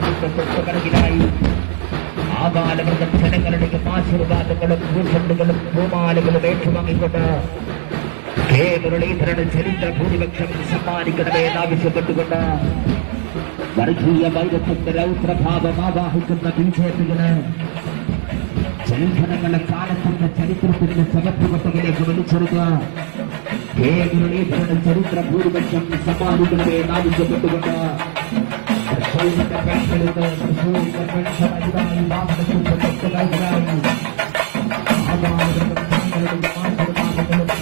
തൊട്ടുകടകിലായി ആകാലവൃതം ജനങ്ങളുടെയും ആശീർവാദങ്ങളും ഭൂഷണ്ടുകളും ഭൂമാലകളും ഏറ്റുവാങ്ങിക്കൊണ്ട് കെ മുരളീധരന് ചരിത്ര ഭൂരിപക്ഷം സമ്മാനിക്കണമെന്നാവശ്യപ്പെട്ടുകൊണ്ട് വർഗീയ വൈരത്തിന്റെ രൗദ്രഭാവം ആവാഹിക്കുന്ന ബിജെപിന് ജനങ്ങളുടെ കാലത്തിന്റെ ചരിത്രത്തിന്റെ ചവറ്റുകൊട്ടയിലേക്ക് വിളിച്ചെടുക്കുക കെ മുരളീധരന് ചരിത്ര ഭൂരിപക്ഷം സമ്മാനിക്കണമെന്നാവശ്യപ്പെട്ടുകൊണ്ട് തൃശ്ശൂരിന്റെ പെൺകെടുത്ത് തൃശ്ശൂരിന്റെ പെൺഷൻ അതിനായി വാഹനത്തിന്റെ തൊട്ടുകൈകളായി ആവാലവൃതം ജനങ്ങളുടെ ആശീർവാദങ്ങളും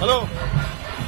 ഹലോ ചരിത്ര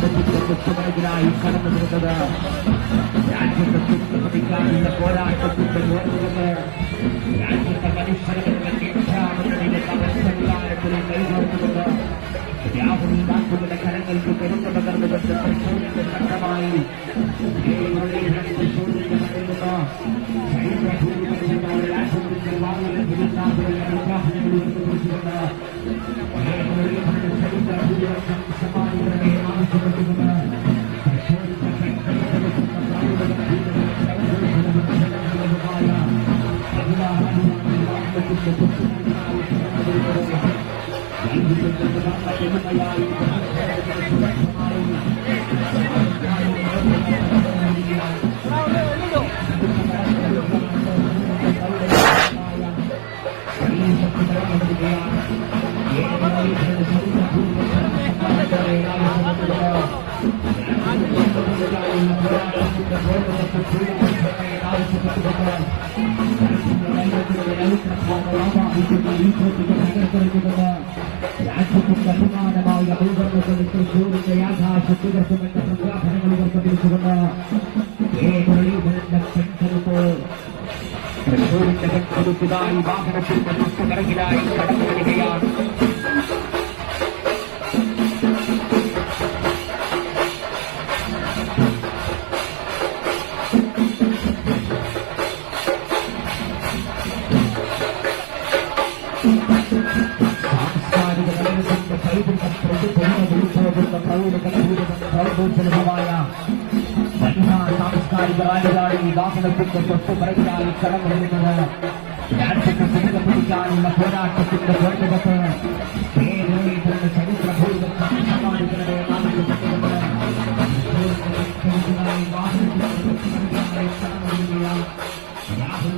വാഹനത്തിനായി കടന്നു വരുന്നത് രാജ്യത്തെ പിടിക്കാനുള്ള പോരാട്ടത്തിന്റെ ഓർമ്മ രാജ്യത്തെ മനുഷ്യരുടെ രക്ഷാമുന്നണിയുടെ കവചവികാരത്തിന് കൈകോർത്തുകൊണ്ട് രാഹുൽ ഗാന്ധിയുടെ കരങ്ങൾക്ക് പെരുന്ന പകർന്നുകൊണ്ട് തൃശൂരിന്റെ ശക്തമായി തൃശൂരിന്റെ നൽകുന്ന ചരിത്രഭൂമികളുടെ രാജ്യത്തിന്റെ വാഹന കുറിച്ചുകൊണ്ട് ചരിത്രഭൂരിപക്ഷം സമാധികളെ ആവശ്യപ്പെട്ടുകൊണ്ട് രാജ്യത്തിന്റെ അഭിമാനമായ തൃശൂരിന്റെ യാഥാശക്തികർക്കുമെന്ന പ്രഖ്യാപനങ്ങൾ ഉയർത്തിപ്പിടിച്ചുകൊണ്ട് തൃശൂരിന്റെ പെൺകൊടുത്തതായി വാഹനത്തിന്റെ തൊട്ടുകിറങ്ങിലായി കടന്നു വരികയാണ്. സാംസ്കാരിക റാലികളാണ് വാഹനത്തിന്റെ തൊട്ടുപിറകിലായി കടന്നു വരുന്നത്. രാജ്യത്തെ പിടിക്കാനുള്ള പോരാട്ടത്തിന്റെ പോരാട്ടത്ത് ചരിത്ര ഭൂരിപക്ഷം സമ്മാനിക്കുന്നത് ആവശ്യപ്പെട്ടുകൊണ്ട് വാഹനത്തിന്റെ തൊട്ടുപിറകിലായി കടന്നു വരികയാണ്. രാഹുൽ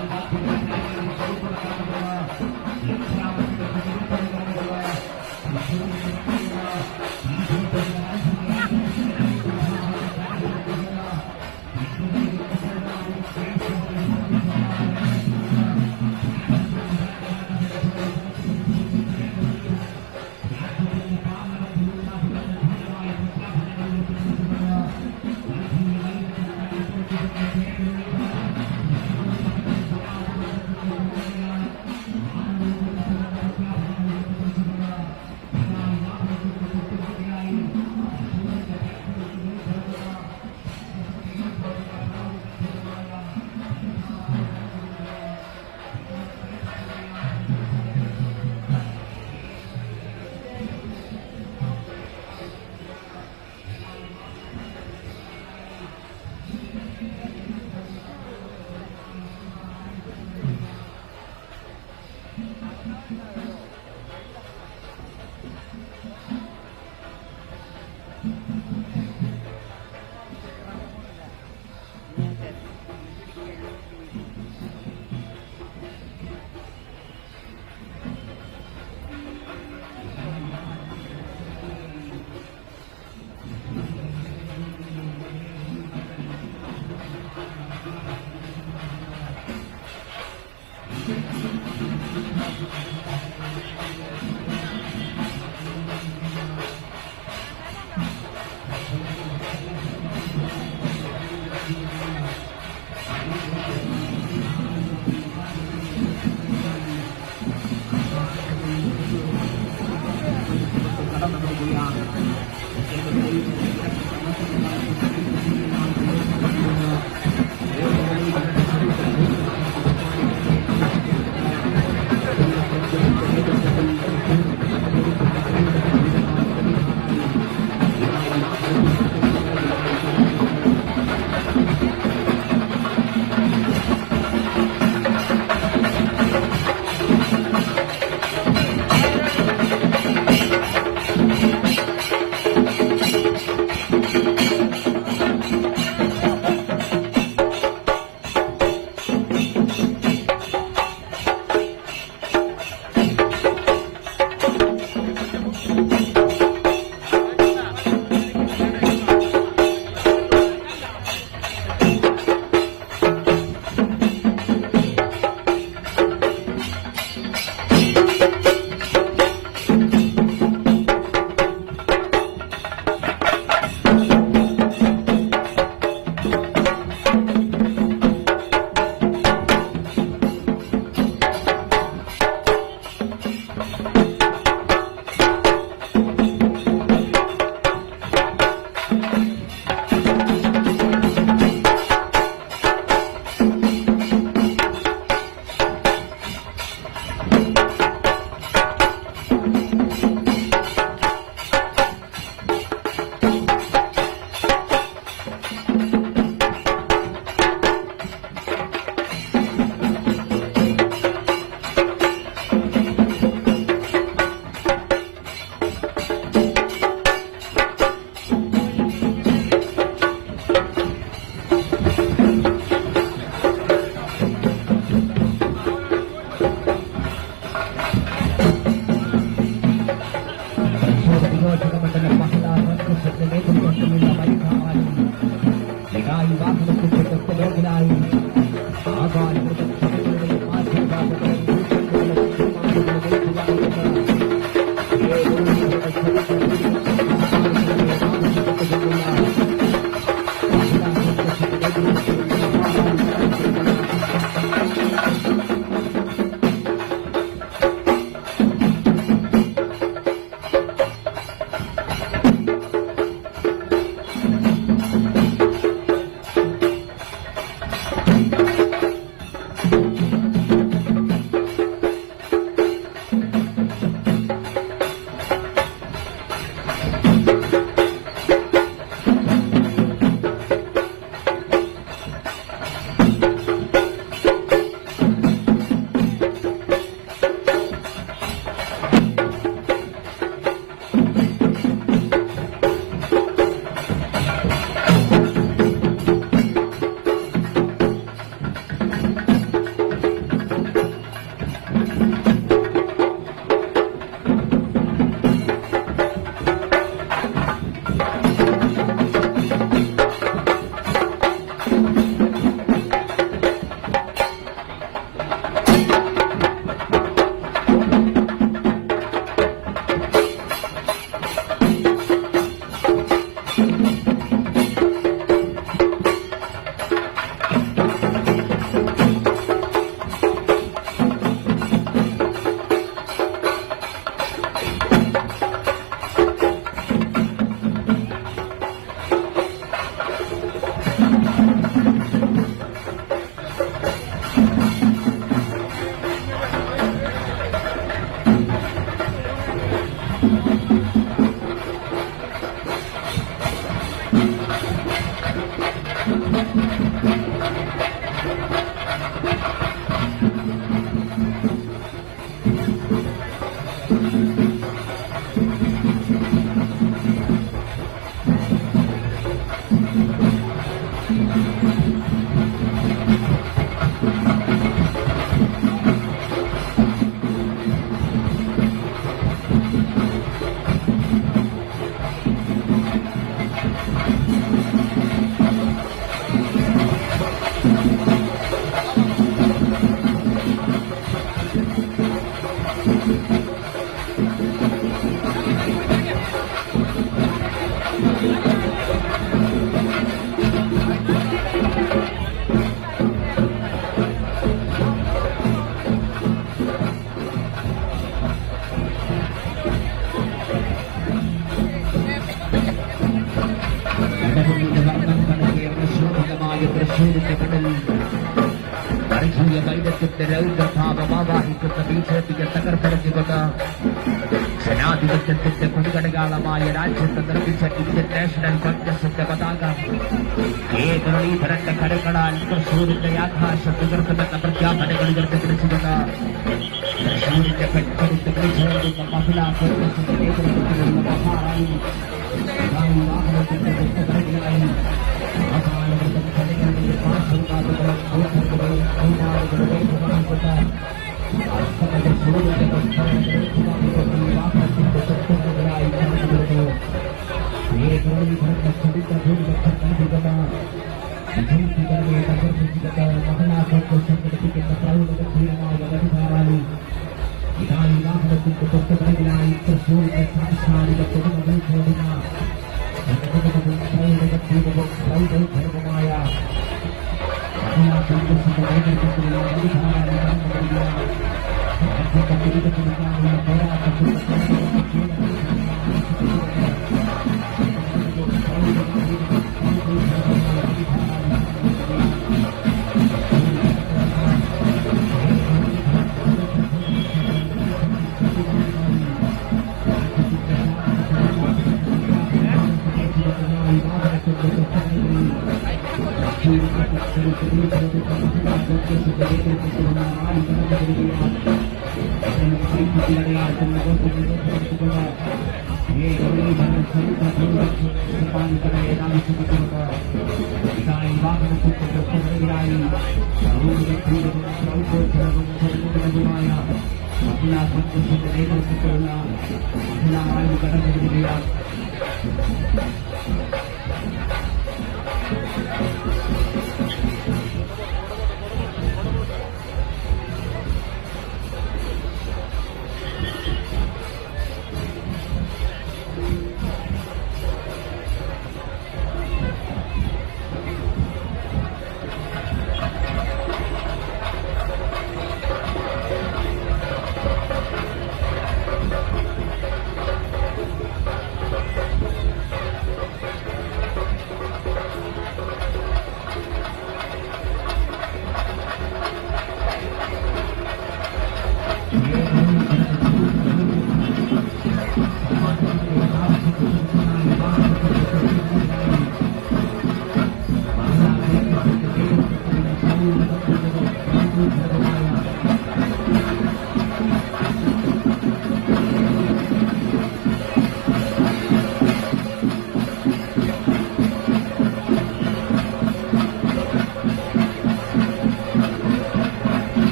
തൃശ്ശൂരിന്റെ കടൽ വർഗീയ വൈരത്തിന്റെ രൗദ്രഭാവമാവാഹിക്കുന്ന ബിജെപിയെ തകർത്തറിഞ്ഞുകൊണ്ട് ജനാധിപത്യത്തിന്റെ കൊടികടയാളമായ രാജ്യത്ത് നിർമ്മിച്ച ഇന്ത്യൻ നാഷണൽ കോൺഗ്രസിന്റെ പതാക മുരളീധരന്റെ കരങ്ങളാൽ തൃശ്ശൂരിന്റെ ആകാശം ഉയർത്തുമെന്ന പ്രഖ്യാപനങ്ങൾ ഉയർത്തിപ്പിടിച്ചുകൊണ്ട് തൃശ്ശൂരിന്റെ പെൺകരുത്ത് വിളിച്ചേർന്ന മഹിളാ കോൺഗ്രസിന്റെ നേതൃത്വത്തിലുള്ള മഹാറായി വാഹനത്തിന്റെ വ്യക്തതകളായി അകാലവൃത്തം കളികളുടെ പാർശ്വനാഥകളും ഊർജ്ജങ്ങളും കൈമാറുകളുടെ പ്രധാനപ്പെട്ട അഷ്ടങ്ങളുടെ സൂര്യന്റെ വാഹനത്തിന്റെ സ്വപ്നങ്ങളായി കടന്നുവരുന്നു. മുരളീധരന്റെ ചരിത്ര ഭൂരിപക്ഷം നൽകുന്ന വിജയിപ്പികളെ തകർപ്പിച്ചുകൊണ്ട് മഹിളാ കോൺഗ്രസ് സംഘടിപ്പിക്കുന്ന പ്രൗഢഗംഭീരമായ വനിതാറാലി ഇതായി വാഹനത്തിന്റെ തൊട്ടുപിറകിലായി തൃശ്ശൂരിന്റെ സാംസ്കാരിക കൊടുമകൾ ചോടുന്ന പ്രൗഢഗംഭീരമായ മഹിളാ കോൺഗ്രസിന്റെ നേതൃത്വത്തിലുള്ള വനിതാറാലി കടന്നുവരികയാണ്. രാജ്യത്തെ തിരികെപ്പിടിക്കാനുള്ള പോരാട്ടത്തിന്റെ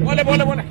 പോലെ പോലെ പോലെ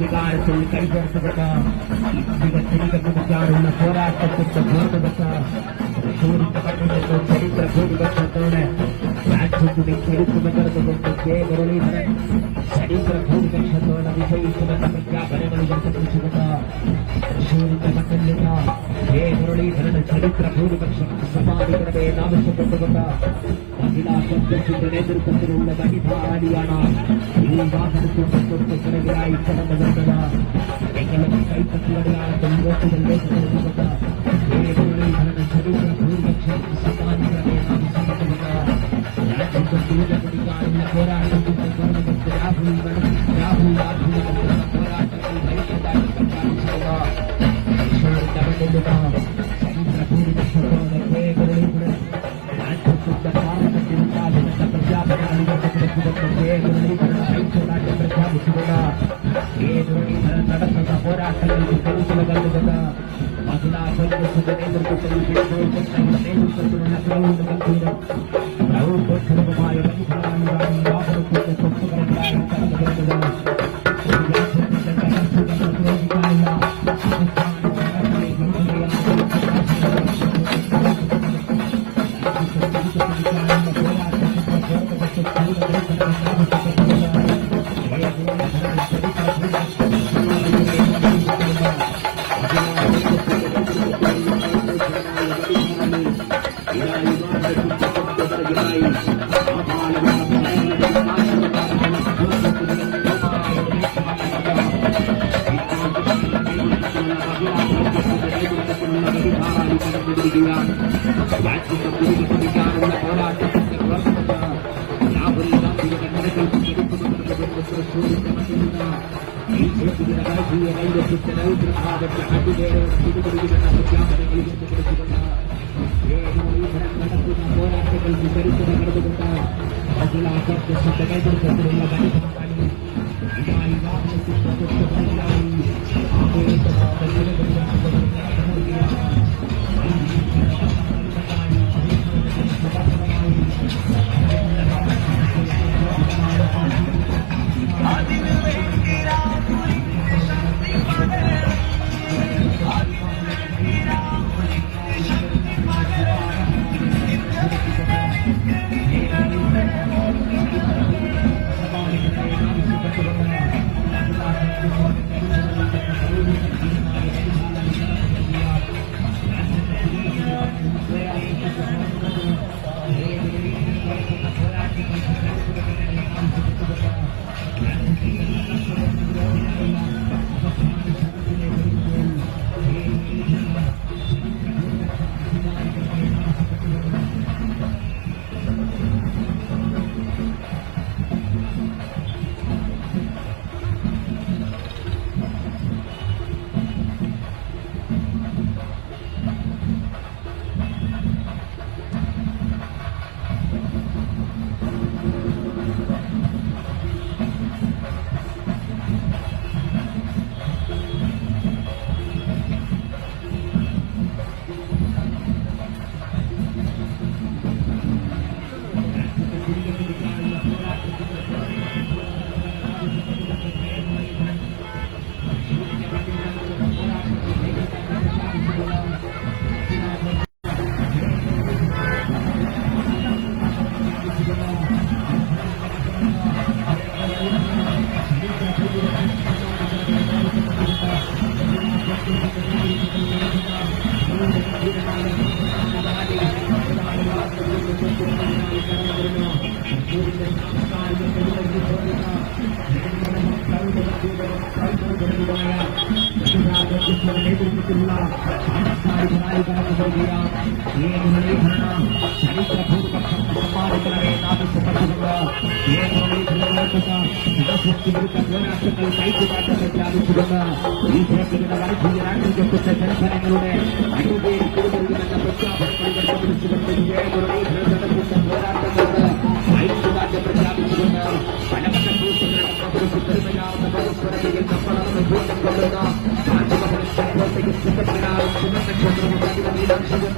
വികാരത്തിൽ കൈകോർത്തുകൊണ്ട് തിരികെക്കുറിച്ചാണുള്ള പോരാട്ടത്തിന്റെ ബോധവെച്ച ചരിത്ര ഭൂരിപക്ഷത്തോടെ രാജ്യത്തിന്റെ ചരിത്രം പകർന്നുകൊണ്ട് കെ മുരളീധരൻ ചരിത്ര ഭൂരിപക്ഷത്തോടെ വിജയിക്കുമെന്ന പ്രഖ്യാപനങ്ങൾ ഉയർത്തിപ്പിടിച്ചുകൊണ്ട് തൃശൂരിന്റെ മണ്ണിൽ നിന്ന് കെ മുരളീധരന് ചരിത്ര ഭൂരിപക്ഷം സമ്മാനിക്കണമേ എന്നാവശ്യപ്പെട്ടുകൊണ്ട് മഹിളാ കോൺഗ്രസിന്റെ നേതൃത്വത്തിലുള്ള വനിതാ റാലിയാണ് ഈ വാഹനത്തിന്റെ തൊട്ട് പിറകിലായി കടന്നു വരുന്നത്. നിങ്ങളും കൈപ്പറ്റുകയാണെങ്കിൽ വോട്ടുകൾ രേഖപ്പെടുത്തിക്കൊണ്ട് കെ മുരളീധരന് ചരിത്ര ഭൂരിപക്ഷം സമ്മാനിക്കണമേ എന്നാവശ്യപ്പെട്ടുകൊണ്ട് രാജ്യത്തെ ദൂരപിടിക്കാനുള്ള പോരാട്ടത്തിന്റെ ഗവൺമെന്റ് രാഹുൽ ഗാന്ധിയുടെ പോരാട്ടത്തിൽ ഭരിക്കുന്നതായി പ്രഖ്യാപിച്ചിരുന്നു. തൃശൂരിന്റെ മണ്ണിൽ നിന്ന് ചരിത്ര ഭൂരിപക്ഷത്തോടെ കെ മുരളീധരൻ രാജ്യത്തിന്റെ പാർലമെന്റിൽ ഉണ്ടാകുമെന്ന പ്രഖ്യാപനങ്ങൾ ഉയർത്തിപ്പിടിച്ചുകൊണ്ട് കെ മുരളീധരൻ ഐക്യദാർഢ്യം പ്രഖ്യാപിച്ചുകൊണ്ട് കെ മുരളീധരൻ നടത്തുന്ന പോരാട്ടങ്ങൾക്ക് കരുതൽ നൽകുന്നത് മഹിളാ കോൺഗ്രസിന്റെ നേതൃത്വത്തിൽ നേതൃത്വത്തിലുള്ള ഗ്രൗണ്ട് ഗംഭീരം ഗ്രൗണ്ടോക്ഷരമായ വനിതാറാണ് വാഹനത്തിന്റെ തൊട്ടുകളിലായി കടന്നു വരുന്നത്. നേതൃത്വത്തിലുള്ള പോരാട്ടങ്ങൾ കൈക്കുമാറ്റം പ്രഖ്യാപിച്ചുകൊണ്ട് ഈ ക്ഷേത്രത്തിന്റെ വർഗീയ രാഷ്ട്രീയപ്പെട്ട ജനഫലങ്ങളുടെ അടിവേരി കൊടുക്കണമെന്ന പ്രഖ്യാപനങ്ങൾ ഉയർത്തിപ്പിടിച്ചുകൊണ്ട് നടക്കുന്ന പോരാട്ടങ്ങൾക്ക് ഐക്യദാർഢ്യം പ്രഖ്യാപിച്ചുകൊണ്ട് പലപല കൂട്ടുകാരുടെ പെരുമയാർന്ന പരസ്പരതയിൽ നമ്മളെ കൂട്ടം കൊള്ളുന്ന കോട്ടയും സുഖത്തിനാളും സുഖനക്ഷത്രവും മീനാക്ഷിയും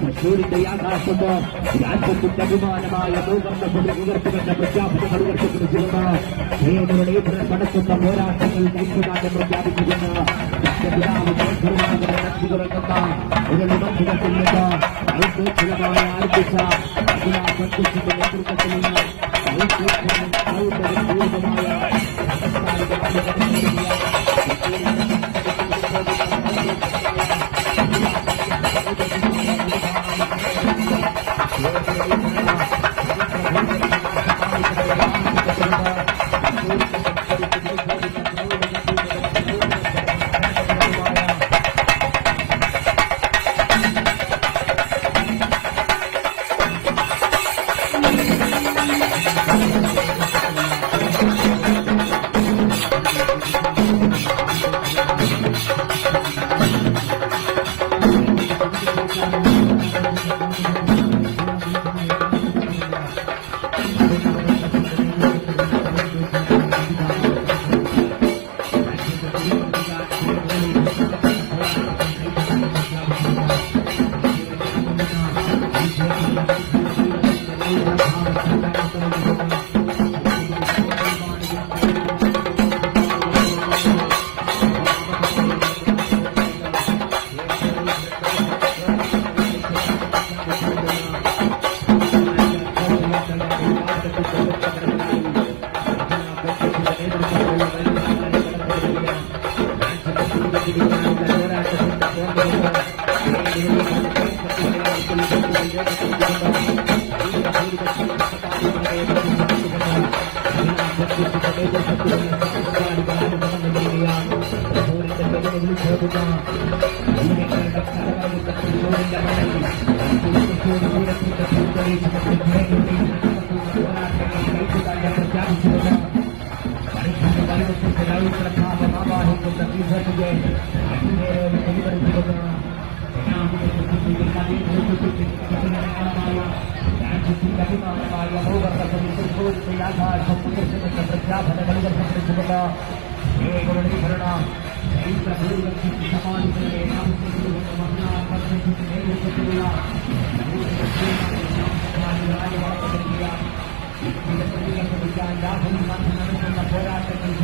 തൃശ്ശൂരിന്റെ യാഥാർത്ഥ്യമോ രാജ്യത്തിന്റെ അഭിമാനമായ ഭൂകമ്പത്തിന്റെ ഉയർത്തുമെന്ന പ്രഖ്യാപനങ്ങൾ ഉയർത്തിപ്പിടിച്ചുകൊണ്ട് നടത്തുന്ന പോരാട്ടങ്ങൾ ഐക്യദാർഢ്യം പ്രഖ്യാപിച്ചുകൊണ്ട് നടത്തിതുറക്കുന്ന ഒരു നിബന്ധനത്തിൽ നിന്ന് ഐക്യഫലമായി ആരംഭിച്ച അഖിലാപക്ഷത്തിന്റെ നേതൃത്വത്തിൽ നിന്ന് പോരാട്ടത്തിൽ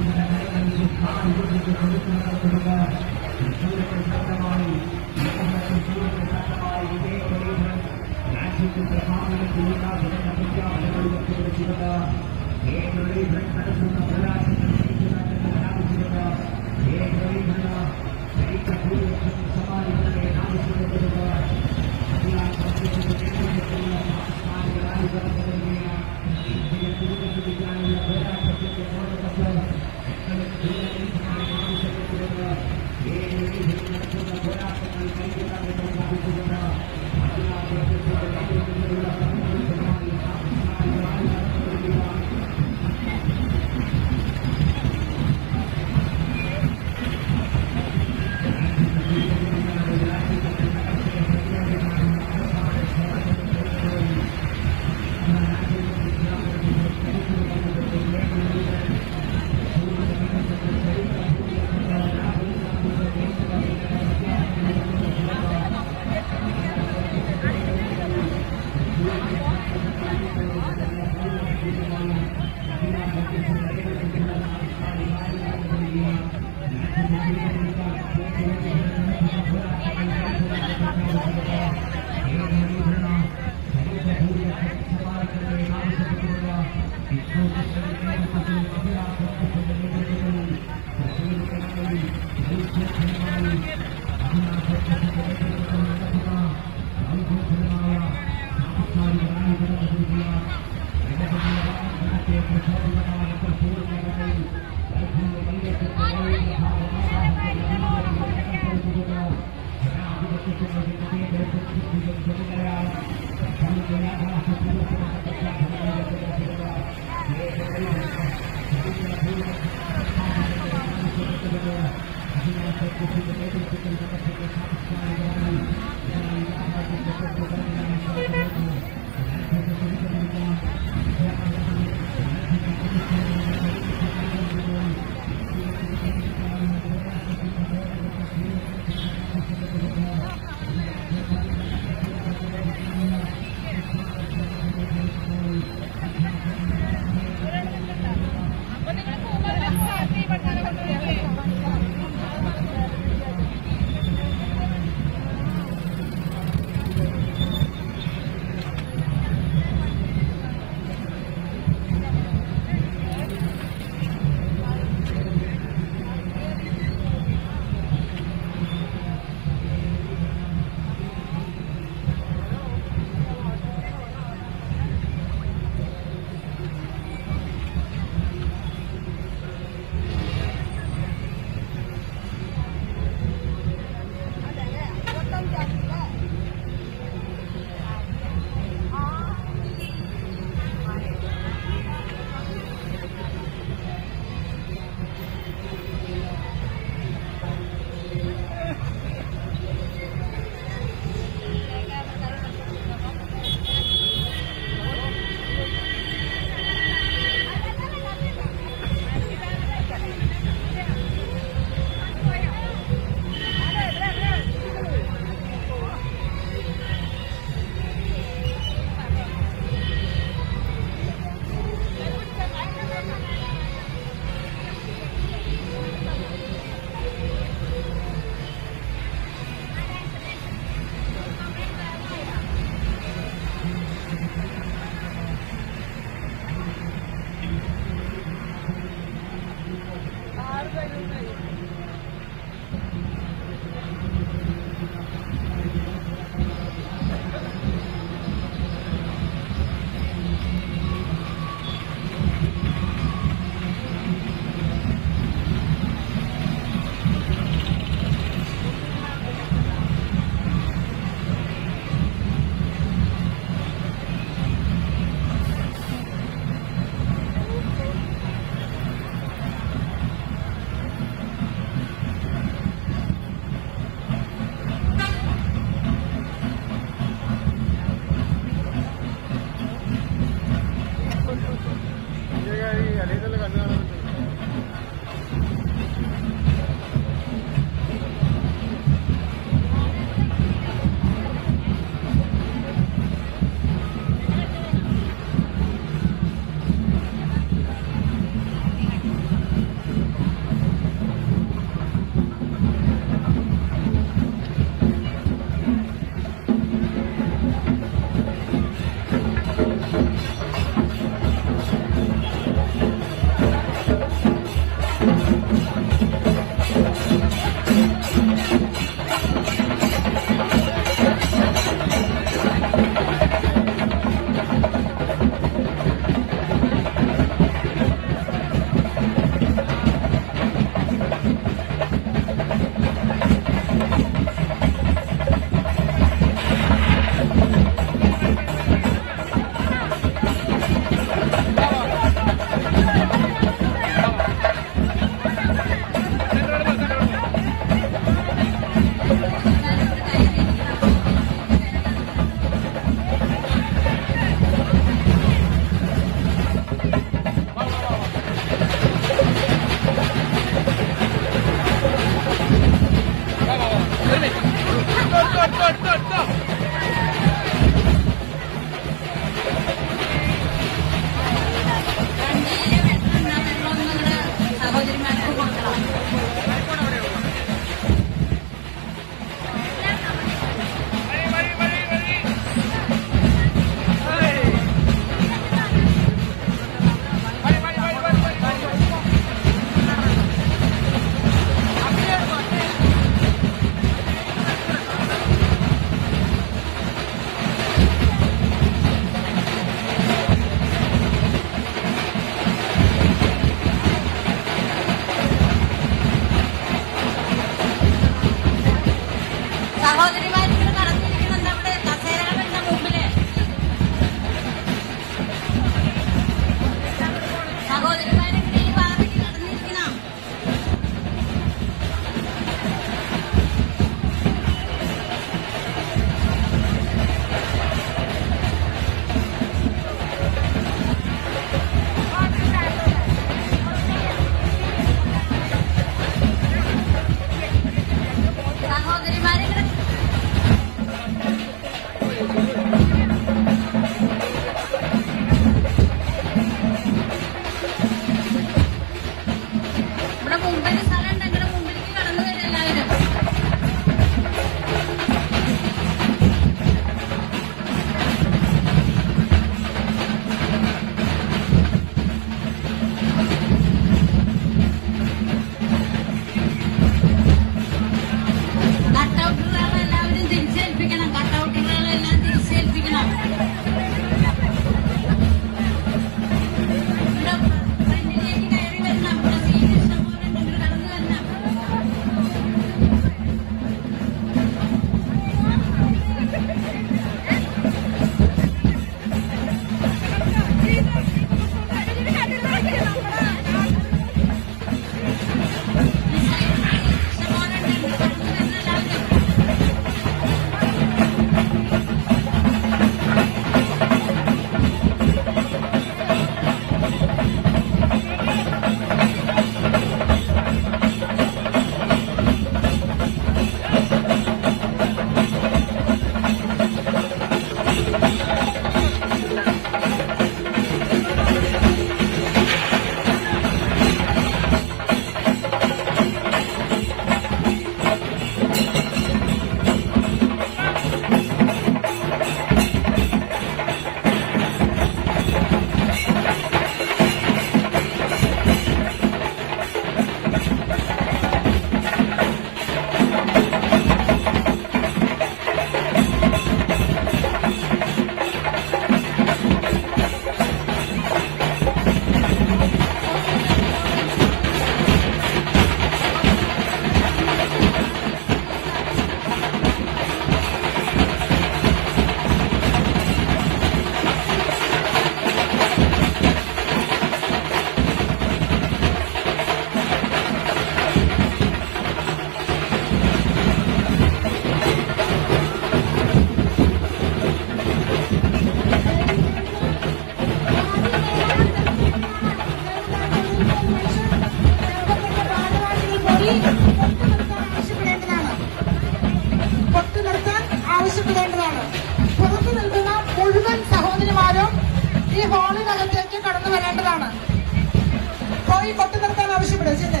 പോയി കൊട്ടു നിർത്താൻ ആവശ്യപ്പെടുക. ചെല്ല്.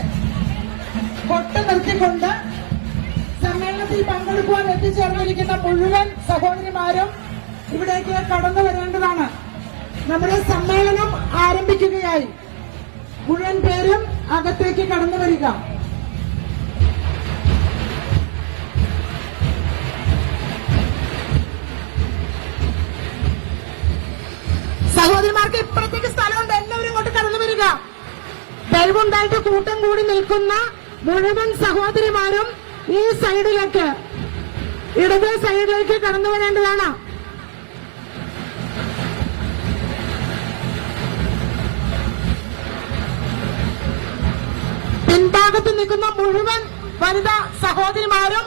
കൊട്ടു നിർത്തിക്കൊണ്ട് സമ്മേളനത്തിൽ പങ്കെടുക്കുവാൻ എത്തിച്ചേർന്നിരിക്കുന്ന മുഴുവൻ സഹോദരിമാരും ഇവിടേക്ക് കടന്നു വരേണ്ടതാണ്. നമ്മുടെ സമ്മേളനം ആരംഭിക്കുകയായി. മുഴുവൻ പേരും അകത്തേക്ക് കടന്നു വരിക. സഹോദരിമാർക്ക് ഇപ്പുറത്തേക്ക് സ്ഥലമുണ്ട്. എല്ലാവരും ഇങ്ങോട്ട് കടന്നു വരിക. ദൈവമുണ്ടായിട്ട് കൂട്ടം കൂടി നിൽക്കുന്ന മുഴുവൻ സഹോദരിമാരും ഈ സൈഡിലേക്ക്, ഇടത് സൈഡിലേക്ക് കടന്നു വരേണ്ടതാണ്. പിൻഭാഗത്ത് നിൽക്കുന്ന മുഴുവൻ വനിതാ സഹോദരിമാരും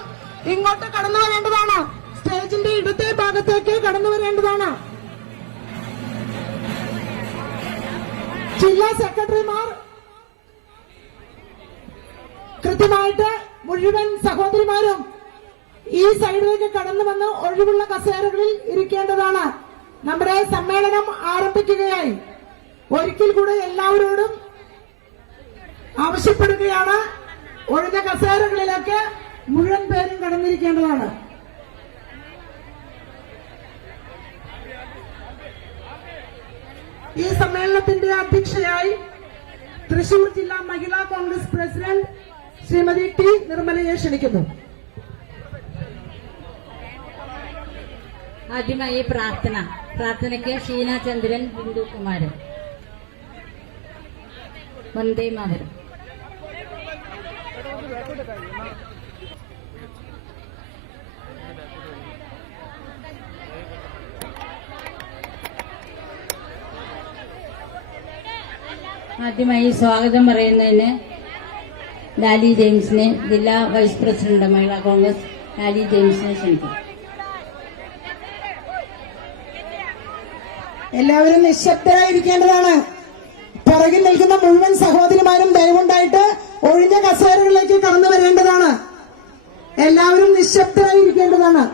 ഇങ്ങോട്ട് കടന്നു വരേണ്ടതാണ്. സ്റ്റേജിന്റെ ഇടത്തെ ഭാഗത്തേക്ക് കടന്നു വരേണ്ടതാണ്. ജില്ലാ സെക്രട്ടറിമാർ കൃത്യമായിട്ട് മുഴുവൻ സഹോദരിമാരും ഈ സൈഡിലേക്ക് കടന്നു വന്ന് ഒഴിവുള്ള കസേരകളിൽ ഇരിക്കേണ്ടതാണ്. നമ്മുടെ സമ്മേളനം ആരംഭിക്കുകയായി. ഒരിക്കൽ കൂടെ എല്ലാവരോടും ആവശ്യപ്പെടുകയാണ്, ഒഴിഞ്ഞ കസേരകളിലേക്ക് മുഴുവൻ പേരും കടന്നിരിക്കേണ്ടതാണ്. ഈ സമ്മേളനത്തിന്റെ അധ്യക്ഷയായി തൃശൂർ ജില്ലാ മഹിളാ കോൺഗ്രസ് പ്രസിഡന്റ് ശ്രീമതി ടി നിർമ്മലയെ ക്ഷണിക്കുന്നു. ആദ്യമായി പ്രാർത്ഥനയ്ക്ക് ഷീന ചന്ദ്രൻ, ബിന്ദു കുമാരൻ. വന്ദേ മാതരം. ആദ്യമായി സ്വാഗതം പറയുന്നതിന് ലാലി ജെയിംസിനെ, ജില്ലാ വൈസ് പ്രസിഡന്റ് മഹിളാ കോൺഗ്രസ് ലാലി ജെയിംസിനെ ക്ഷണിക്കും. എല്ലാവരും നിശബ്ദരായിരിക്കേണ്ടതാണ്. പിറകിൽ നിൽക്കുന്ന മുഴുവൻ സഹോദരിമാരും ദയവുണ്ടായിട്ട് ഒഴിഞ്ഞ കസേരകളിലേക്ക് കടന്നു വരേണ്ടതാണ്. എല്ലാവരും നിശബ്ദരായിരിക്കേണ്ടതാണ്.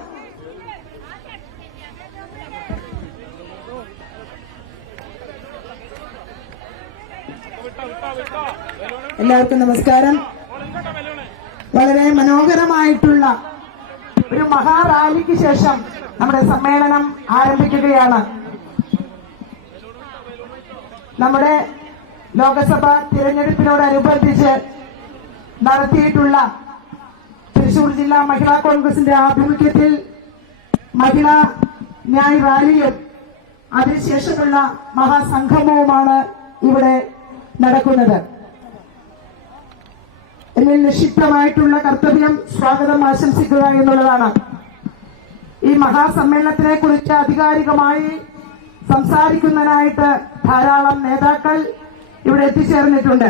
എല്ലാവർക്കും നമസ്കാരം. വളരെ മനോഹരമായിട്ടുള്ള ഒരു മഹാറാലിക്ക് ശേഷം നമ്മുടെ സമ്മേളനം ആരംഭിക്കുകയാണ്. നമ്മുടെ ലോക്സഭാ തിരഞ്ഞെടുപ്പിനോടനുബന്ധിച്ച് നടത്തിയിട്ടുള്ള തൃശൂർ ജില്ലാ മഹിളാ കോൺഗ്രസിന്റെ ആഭിമുഖ്യത്തിൽ മഹിളാ ന്യായ് റാലിയും അതിനുശേഷമുള്ള മഹാസംഗമവുമാണ് ഇവിടെ നടക്കുന്നത്. എന്നിൽ നിക്ഷിപ്തമായിട്ടുള്ള കർത്തവ്യം സ്വാഗതം ആശംസിക്കുക എന്നുള്ളതാണ്. ഈ മഹാസമ്മേളനത്തിനെ കുറിച്ച് ആധികാരികമായി സംസാരിക്കുന്നതിനായിട്ട് ധാരാളം നേതാക്കൾ ഇവിടെ എത്തിച്ചേർന്നിട്ടുണ്ട്.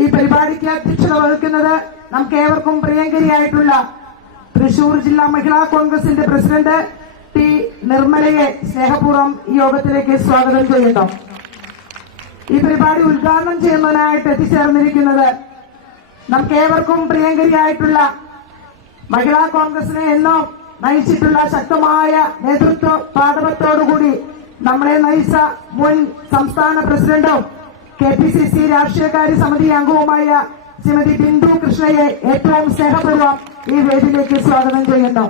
ഈ പരിപാടിക്ക് അധ്യക്ഷത വഹിക്കുന്നത് നമുക്ക് ഏവർക്കും പ്രിയങ്കരിയായിട്ടുള്ള തൃശൂർ ജില്ലാ മഹിളാ കോൺഗ്രസിന്റെ പ്രസിഡന്റ് ടി നിർമ്മലയെ സ്നേഹപൂർവ്വം ഈ യോഗത്തിലേക്ക് സ്വാഗതം ചെയ്യുന്നു. ഈ പരിപാടി ഉദ്ഘാടനം ചെയ്യുന്നതിനായിട്ട് എത്തിച്ചേർന്നിരിക്കുന്നത് നമുക്ക് ഏവർക്കും പ്രിയങ്കരിയായിട്ടുള്ള മഹിളാ കോൺഗ്രസിനെ എന്നും നയിച്ചിട്ടുള്ള ശക്തമായ നേതൃത്വ പാഠവത്തോടുകൂടി നമ്മളെ നയിച്ച മുൻ സംസ്ഥാന പ്രസിഡന്റും KPCC രാഷ്ട്രീയകാര്യ സമിതി അംഗവുമായ ശ്രീമതി ബിന്ദു കൃഷ്ണയെ ഏറ്റവും സ്നേഹപൂർവ്വം ഈ വേദിയിലേക്ക് സ്വാഗതം ചെയ്യുന്നു.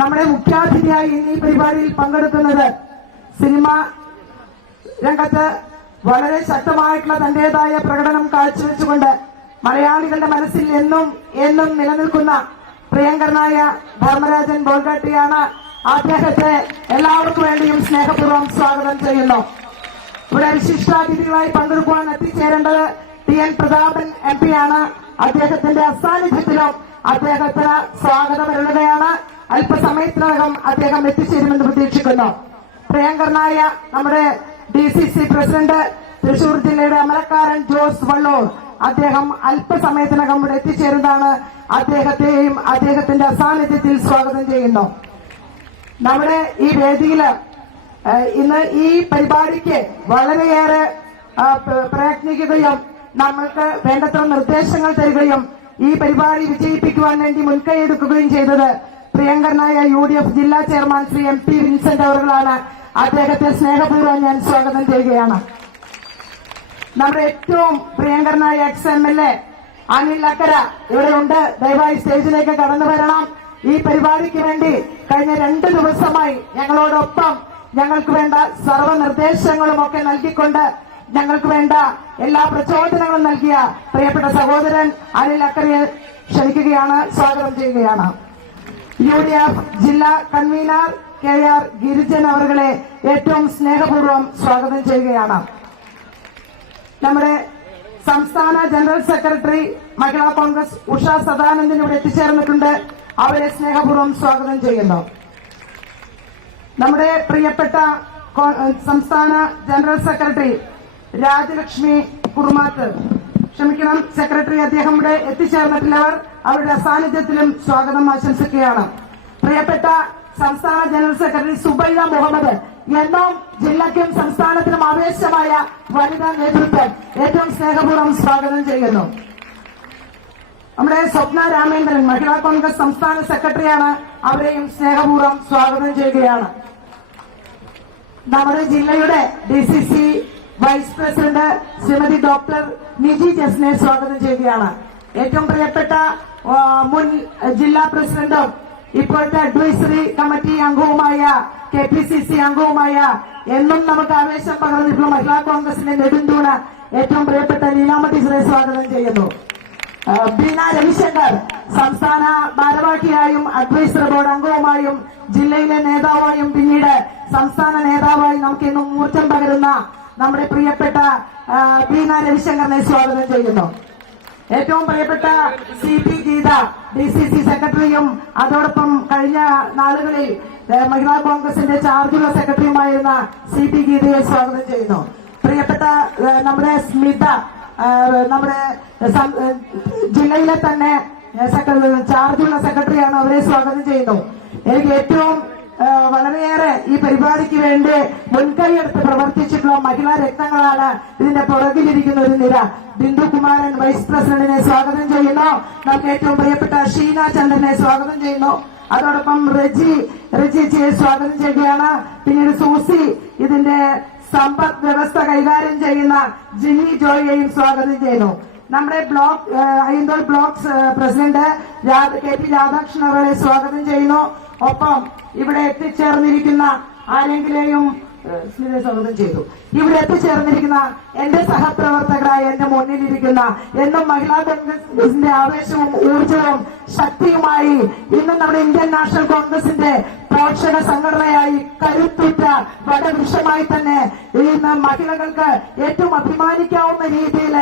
നമ്മുടെ മുഖ്യാതിഥിയായി ഈ പരിപാടിയിൽ പങ്കെടുക്കുന്നത് സിനിമ രംഗത്ത് വളരെ ശക്തമായിട്ടുള്ള തന്റേതായ പ്രകടനം കാഴ്ചവെച്ചുകൊണ്ട് മലയാളികളുടെ മനസ്സിൽ എന്നും നിലനിൽക്കുന്ന പ്രിയങ്കരനായ ധർമ്മരാജൻ ബോൾഗാട്ടിയാണ്. അദ്ദേഹത്തെ എല്ലാവർക്കും വേണ്ടിയും സ്നേഹപൂർവ്വം സ്വാഗതം ചെയ്യുന്നു. ഇവിടെ വിശിഷ്ടാതിഥികളായി പങ്കെടുക്കുവാൻ എത്തിച്ചേരേണ്ടത് TN പ്രതാപൻ MP ആണ്. അദ്ദേഹത്തിന്റെ അസാന്നിധ്യത്തിലും അദ്ദേഹത്തിന് സ്വാഗതം അരുളുകയാണ്. അല്പസമയത്തിനകം അദ്ദേഹം എത്തിച്ചേരുമെന്ന് പ്രതീക്ഷിക്കുന്നു. പ്രിയങ്കരനായ നമ്മുടെ DCC പ്രസിഡന്റ് തൃശൂർ ജില്ലയുടെ അമരക്കാരൻ ജോസ് വള്ളൂർ, അദ്ദേഹം അല്പസമയത്തിനകം ഇവിടെ എത്തിച്ചേരുന്നതാണ്. അദ്ദേഹത്തെയും അദ്ദേഹത്തിന്റെ അസാന്നിധ്യത്തിൽ സ്വാഗതം ചെയ്യുന്നു. നമ്മുടെ ഈ വേദിയില് ഇന്ന് ഈ പരിപാടിക്ക് വളരെയേറെ പ്രയത്നിക്കുകയും നമ്മൾക്ക് വേണ്ടത്ര നിർദ്ദേശങ്ങൾ തരികയും ഈ പരിപാടി വിജയിപ്പിക്കുവാൻ വേണ്ടി മുൻകൈയെടുക്കുകയും ചെയ്തത് പ്രിയങ്കരനായ UDF ജില്ലാ ചെയർമാൻ ശ്രീ MP വിൻസെന്റ് അവറുകളാണ്. അദ്ദേഹത്തെ സ്നേഹപൂർവ്വം ഞാൻ സ്വാഗതം ചെയ്യുകയാണ്. നമ്മുടെ ഏറ്റവും പ്രിയങ്കരനായ ex-MLA അനിൽ അക്കര ഇവിടെ ഉണ്ട്. ദയവായി സ്റ്റേജിലേക്ക് കടന്നു വരണം. ഈ പരിപാടിക്ക് വേണ്ടി കഴിഞ്ഞ 2 ദിവസമായി ഞങ്ങളോടൊപ്പം ഞങ്ങൾക്ക് വേണ്ട സർവ്വ നിർദ്ദേശങ്ങളും ഒക്കെ നൽകിക്കൊണ്ട് ഞങ്ങൾക്ക് വേണ്ട എല്ലാ പ്രചോദനങ്ങളും നൽകിയ പ്രിയപ്പെട്ട സഹോദരൻ അനിൽ അക്കരയെ ക്ഷണിക്കുകയാണ്, സ്വാഗതം ചെയ്യുകയാണ്. UDF ജില്ലാ കൺവീനർ KR ഗിരിജൻ അവരുടെ ഏറ്റവും സ്നേഹപൂർവ്വം സ്വാഗതം ചെയ്യുകയാണ്. നമ്മുടെ സംസ്ഥാന ജനറൽ സെക്രട്ടറി മഹിളാ കോൺഗ്രസ് ഉഷ സദാനന്ദൻ ഇവിടെ എത്തിച്ചേർന്നിട്ടുണ്ട്. അവരെ സ്നേഹപൂർവ്വം സ്വാഗതം ചെയ്യുന്നു. നമ്മുടെ പ്രിയപ്പെട്ട സംസ്ഥാന ജനറൽ സെക്രട്ടറി രാജലക്ഷ്മി കുറുമാത്ത്, ക്ഷമിക്കണം സെക്രട്ടറി, അദ്ദേഹം ഇവിടെ എത്തിച്ചേർന്നിട്ടുള്ളവർ അവരുടെ അസാന്നിധ്യത്തിലും സ്വാഗതം ആശംസിക്കുകയാണ്. പ്രിയപ്പെട്ട സംസ്ഥാന ജനറൽ സെക്രട്ടറി സുബൈദ മുഹമ്മദ്, എന്നും ജില്ലയ്ക്കും സംസ്ഥാനത്തിനും ആവേശമായ വനിതാ നേതൃത്വം ഏറ്റവും സ്നേഹപൂർവ്വം സ്വാഗതം ചെയ്യുന്നു. നമ്മുടെ സ്വപ്ന രാമേന്ദ്രൻ മഹിളാ കോൺഗ്രസ് സംസ്ഥാന സെക്രട്ടറിയാണ്, അവരെയും സ്നേഹപൂർവ്വം സ്വാഗതം ചെയ്യുകയാണ്. നമ്മുടെ ജില്ലയുടെ DCC vice president Shrimati doctor Niji ജസ്നെ സ്വാഗതം ചെയ്യുകയാണ്. ഏറ്റവും പ്രിയപ്പെട്ട മുൻ ജില്ലാ പ്രസിഡന്റും ഇപ്പോഴത്തെ അഡ്വൈസറി കമ്മിറ്റി അംഗവുമായ KPCC അംഗവുമായ എന്നും നമുക്ക് ആവേശം പകർന്നിട്ടുള്ള മഹിളാ കോൺഗ്രസിന്റെ നെടുന്തൂണ ഏറ്റവും പ്രിയപ്പെട്ട ലീലാമ്മ ടീച്ചറെ സ്വാഗതം ചെയ്യുന്നു. ബീന രവിശങ്കർ സംസ്ഥാന ഭാരവാഹിയായും അഡ്വൈസറി ബോർഡ് അംഗവുമായും ജില്ലയിലെ നേതാവായും പിന്നീട് സംസ്ഥാന നേതാവായി നമുക്ക് ഇന്നും ഊർജം പകരുന്ന നമ്മുടെ പ്രിയപ്പെട്ട ബീന രവിശങ്കറിനെ സ്വാഗതം ചെയ്യുന്നു. ഏറ്റവും പ്രിയപ്പെട്ട CP ഗീത DCC സെക്രട്ടറിയും അതോടൊപ്പം കഴിഞ്ഞ നാളുകളിൽ മഹിളാ കോൺഗ്രസിന്റെ ചാർജുള്ള സെക്രട്ടറിയുമായിരുന്ന CP ഗീതയെ സ്വാഗതം ചെയ്യുന്നു. പ്രിയപ്പെട്ട നമ്മുടെ സ്മിത, നമ്മുടെ ജില്ലയിലെ തന്നെ ചാർജുള്ള സെക്രട്ടറിയാണ്, അവരെ സ്വാഗതം ചെയ്യുന്നു. എനിക്ക് ഏറ്റവും വളരെയേറെ ഈ പരിപാടിക്ക് വേണ്ടി മുൻകൈയെടുത്ത് പ്രവർത്തിച്ചിട്ടുള്ള മഹിളാ രത്നങ്ങളാണ് ഇതിന്റെ പുറകിലിരിക്കുന്ന ഒരു നിര. ബിന്ദു കുമാരൻ വൈസ് പ്രസിഡന്റിനെ സ്വാഗതം ചെയ്യുന്നു. നമുക്ക് ഏറ്റവും പ്രിയപ്പെട്ട ഷീന ചന്ദ്രനെ സ്വാഗതം ചെയ്യുന്നു. അതോടൊപ്പം റെജിയെ സ്വാഗതം ചെയ്യുകയാണ്. പിന്നീട് സൂസി, ഇതിന്റെ സമ്പദ് വ്യവസ്ഥ കൈകാര്യം ചെയ്യുന്ന ജിന്നി ജോയിയെയും സ്വാഗതം ചെയ്യുന്നു. നമ്മുടെ Ayyanthole block president KP Radhakrishnan അവരെ സ്വാഗതം ചെയ്യുന്നു. ഒപ്പം ഇവിടെ എത്തിച്ചേർന്നിരിക്കുന്ന ആരെങ്കിലെയും സ്വാഗതം ചെയ്തു. ഇവിടെ എത്തിച്ചേർന്നിരിക്കുന്ന എന്റെ സഹപ്രവർത്തകരായ എന്റെ മുന്നിലിരിക്കുന്ന എന്നും മഹിളാ കോൺഗ്രസിന്റെ ആവേശവും ഊർജവും ശക്തിയുമായി ഇന്നും നമ്മുടെ ഇന്ത്യൻ നാഷണൽ കോൺഗ്രസിന്റെ പോഷക സംഘടനയായി കരുത്തുറ്റ വടവൃക്ഷമായി തന്നെ ഇന്ന് മഹിളകൾക്ക് ഏറ്റവും അഭിമാനിക്കാവുന്ന രീതിയിൽ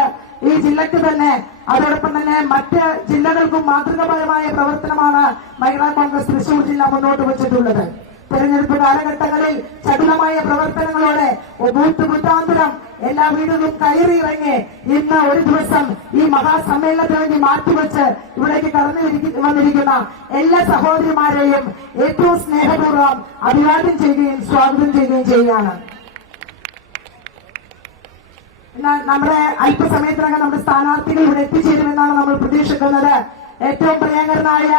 ഈ ജില്ലയ്ക്ക് തന്നെ അതോടൊപ്പം തന്നെ മറ്റ് ജില്ലകൾക്കും മാതൃകാപരമായ പ്രവർത്തനമാണ് മഹിളാ കോൺഗ്രസ് തൃശൂർ ജില്ല മുന്നോട്ട് വച്ചിട്ടുള്ളത്. തെരഞ്ഞെടുപ്പ് കാലഘട്ടങ്ങളിൽ ചടുലമായ പ്രവർത്തനങ്ങളോടെ ബൂത്ത് ബുദ്ധാന്തരം എല്ലാ വീടുകളും കയറിയിറങ്ങി ഇന്ന് ഒരു ദിവസം ഈ മഹാസമ്മേളനത്തിന് വേണ്ടി മാറ്റിവെച്ച് ഇവിടേക്ക് കടന്നു വന്നിരിക്കുന്ന എല്ലാ സഹോദരിമാരെയും ഏറ്റവും സ്നേഹപൂർവ്വം അഭിവാദ്യം ചെയ്യുകയും സ്വാഗതം ചെയ്യുകയും ചെയ്യുകയാണ്. നമ്മുടെ അല്പസമയത്തിനകം നമ്മുടെ സ്ഥാനാർത്ഥികൾ ഇവിടെ എത്തിച്ചേരുമെന്നാണ് നമ്മൾ പ്രതീക്ഷിക്കുന്നത്. ഏറ്റവും പ്രിയങ്കരനായ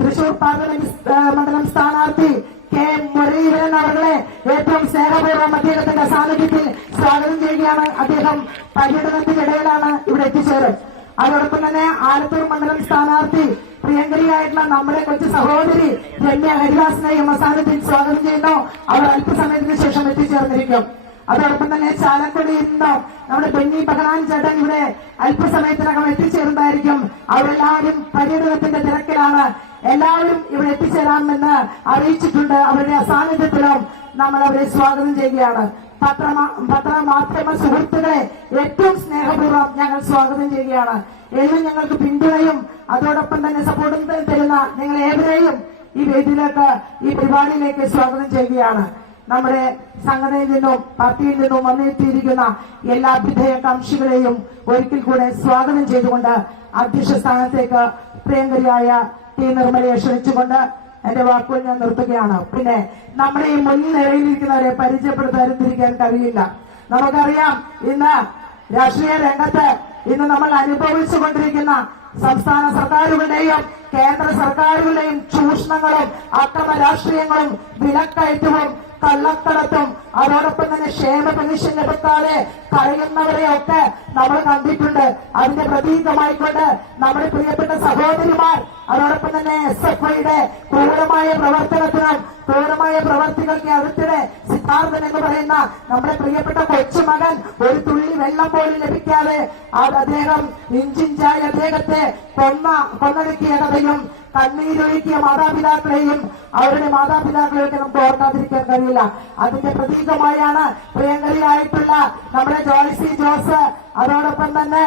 തൃശൂർ പാർലമെന്റ് മണ്ഡലം സ്ഥാനാർത്ഥി K മുരളീധരൻ അവരുടെ ഏറ്റവും സ്നേഹപൂർവ്വം അദ്ദേഹത്തിന്റെ സാന്നിധ്യത്തിൽ സ്വാഗതം ചെയ്യുകയാണ്. അദ്ദേഹം പര്യടനത്തിനിടയിലാണ് ഇവിടെ എത്തിച്ചേരും. അതോടൊപ്പം തന്നെ ആലത്തൂർ മണ്ഡലം സ്ഥാനാർത്ഥി പ്രിയങ്കരിയായിട്ടുള്ള നമ്മുടെ കൊച്ചു സഹോദരി രമ്യ ഹരിദാസിനെയും സാന്നിധ്യത്തിൽ സ്വാഗതം ചെയ്യുന്നു. അവർ അല്പസമയത്തിന് ശേഷം എത്തിച്ചേർന്നിരിക്കും. അതോടൊപ്പം തന്നെ ചാലക്കുടിയിൽ നിന്നും നമ്മുടെ ബെന്നി ബഹനാൻ ചേട്ടൻ ഇവിടെ അല്പസമയത്തിനകം എത്തിച്ചേർന്നതായിരിക്കും. അവരെല്ലാവരും പര്യടനത്തിന്റെ തിരക്കിലാണ്. എല്ലാവരും ഇവിടെ എത്തിച്ചേരാമെന്ന് അറിയിച്ചിട്ടുണ്ട്. അവരുടെ അസാന്നിധ്യത്തിലും നമ്മൾ അവരെ സ്വാഗതം ചെയ്യുകയാണ്. പത്രമാധ്യമ സുഹൃത്തുക്കളെ ഏറ്റവും സ്നേഹപൂർവ്വം ഞങ്ങൾ സ്വാഗതം ചെയ്യുകയാണ്. എന്നും ഞങ്ങൾക്ക് പിന്തുണയും അതോടൊപ്പം തന്നെ സപ്പോർട്ടും തരുന്ന നിങ്ങൾ ഏവരെയും ഈ വേദിയിലേക്ക്, ഈ പരിപാടിയിലേക്ക് സ്വാഗതം ചെയ്യുകയാണ്. നമ്മുടെ സംഘടനയിൽ നിന്നും പാർട്ടിയിൽ നിന്നും വന്നെത്തിയിരിക്കുന്ന എല്ലാ അഭ്യുദയകാംക്ഷികളെയും ഒരിക്കൽ കൂടെ സ്വാഗതം ചെയ്തുകൊണ്ട് അധ്യക്ഷ സ്ഥാനത്തേക്ക് പ്രിയങ്കരിയായ T നിർമ്മലയെ ക്ഷണിച്ചുകൊണ്ട് എന്റെ വാക്കുകൾ ഞാൻ നിർത്തുകയാണ്. പിന്നെ നമ്മുടെ ഈ മുൻനിരയിലിരിക്കുന്നവരെ പരിചയപ്പെടുത്താതിരിക്കാൻ കഴിയില്ല. നമുക്കറിയാം ഇന്ന് രാഷ്ട്രീയ രംഗത്ത് ഇന്ന് നമ്മൾ അനുഭവിച്ചുകൊണ്ടിരിക്കുന്ന സംസ്ഥാന സർക്കാരുകളുടെയും കേന്ദ്ര സർക്കാരുകളുടെയും ചൂഷണങ്ങളും അക്രമ രാഷ്ട്രീയങ്ങളും വിലക്കയറ്റവും കള്ളക്കടത്തും അതോടൊപ്പം തന്നെ ക്ഷേമ പെൻഷൻ ലഭിക്കാതെ കരയുന്നവരെയൊക്കെ നമ്മൾ കണ്ടിട്ടുണ്ട്. അതിന്റെ പ്രതീകമായിക്കൊണ്ട് നമ്മുടെ പ്രിയപ്പെട്ട സഹോദരിമാർ അതോടൊപ്പം തന്നെ SFIയുടെ ക്രൂരമായ പ്രവർത്തനത്തിനും ക്രൂരമായ പ്രവർത്തികൾക്ക് അടുത്തിടെ സിദ്ധാർത്ഥൻ എന്ന് പറയുന്ന നമ്മുടെ പ്രിയപ്പെട്ട കൊച്ചുമകൻ ഒരു തുള്ളി വെള്ളം പോലും ലഭിക്കാതെ അദ്ദേഹം ഇഞ്ചിഞ്ചായി അദ്ദേഹത്തെ കൊന്നൊടുക്കിയ കഥയും കണ്ണീരൊഴുക്കിയ മാതാപിതാക്കളെയും അവരുടെ മാതാപിതാക്കളെയൊക്കെ നമുക്ക് ഓർക്കാതിരിക്കാൻ കഴിയില്ല. അതിന്റെ പ്രതീകമായാണ് പ്രിയങ്കരിയായിട്ടുള്ള നമ്മുടെ ജോയ്സി ജോസ് അതോടൊപ്പം തന്നെ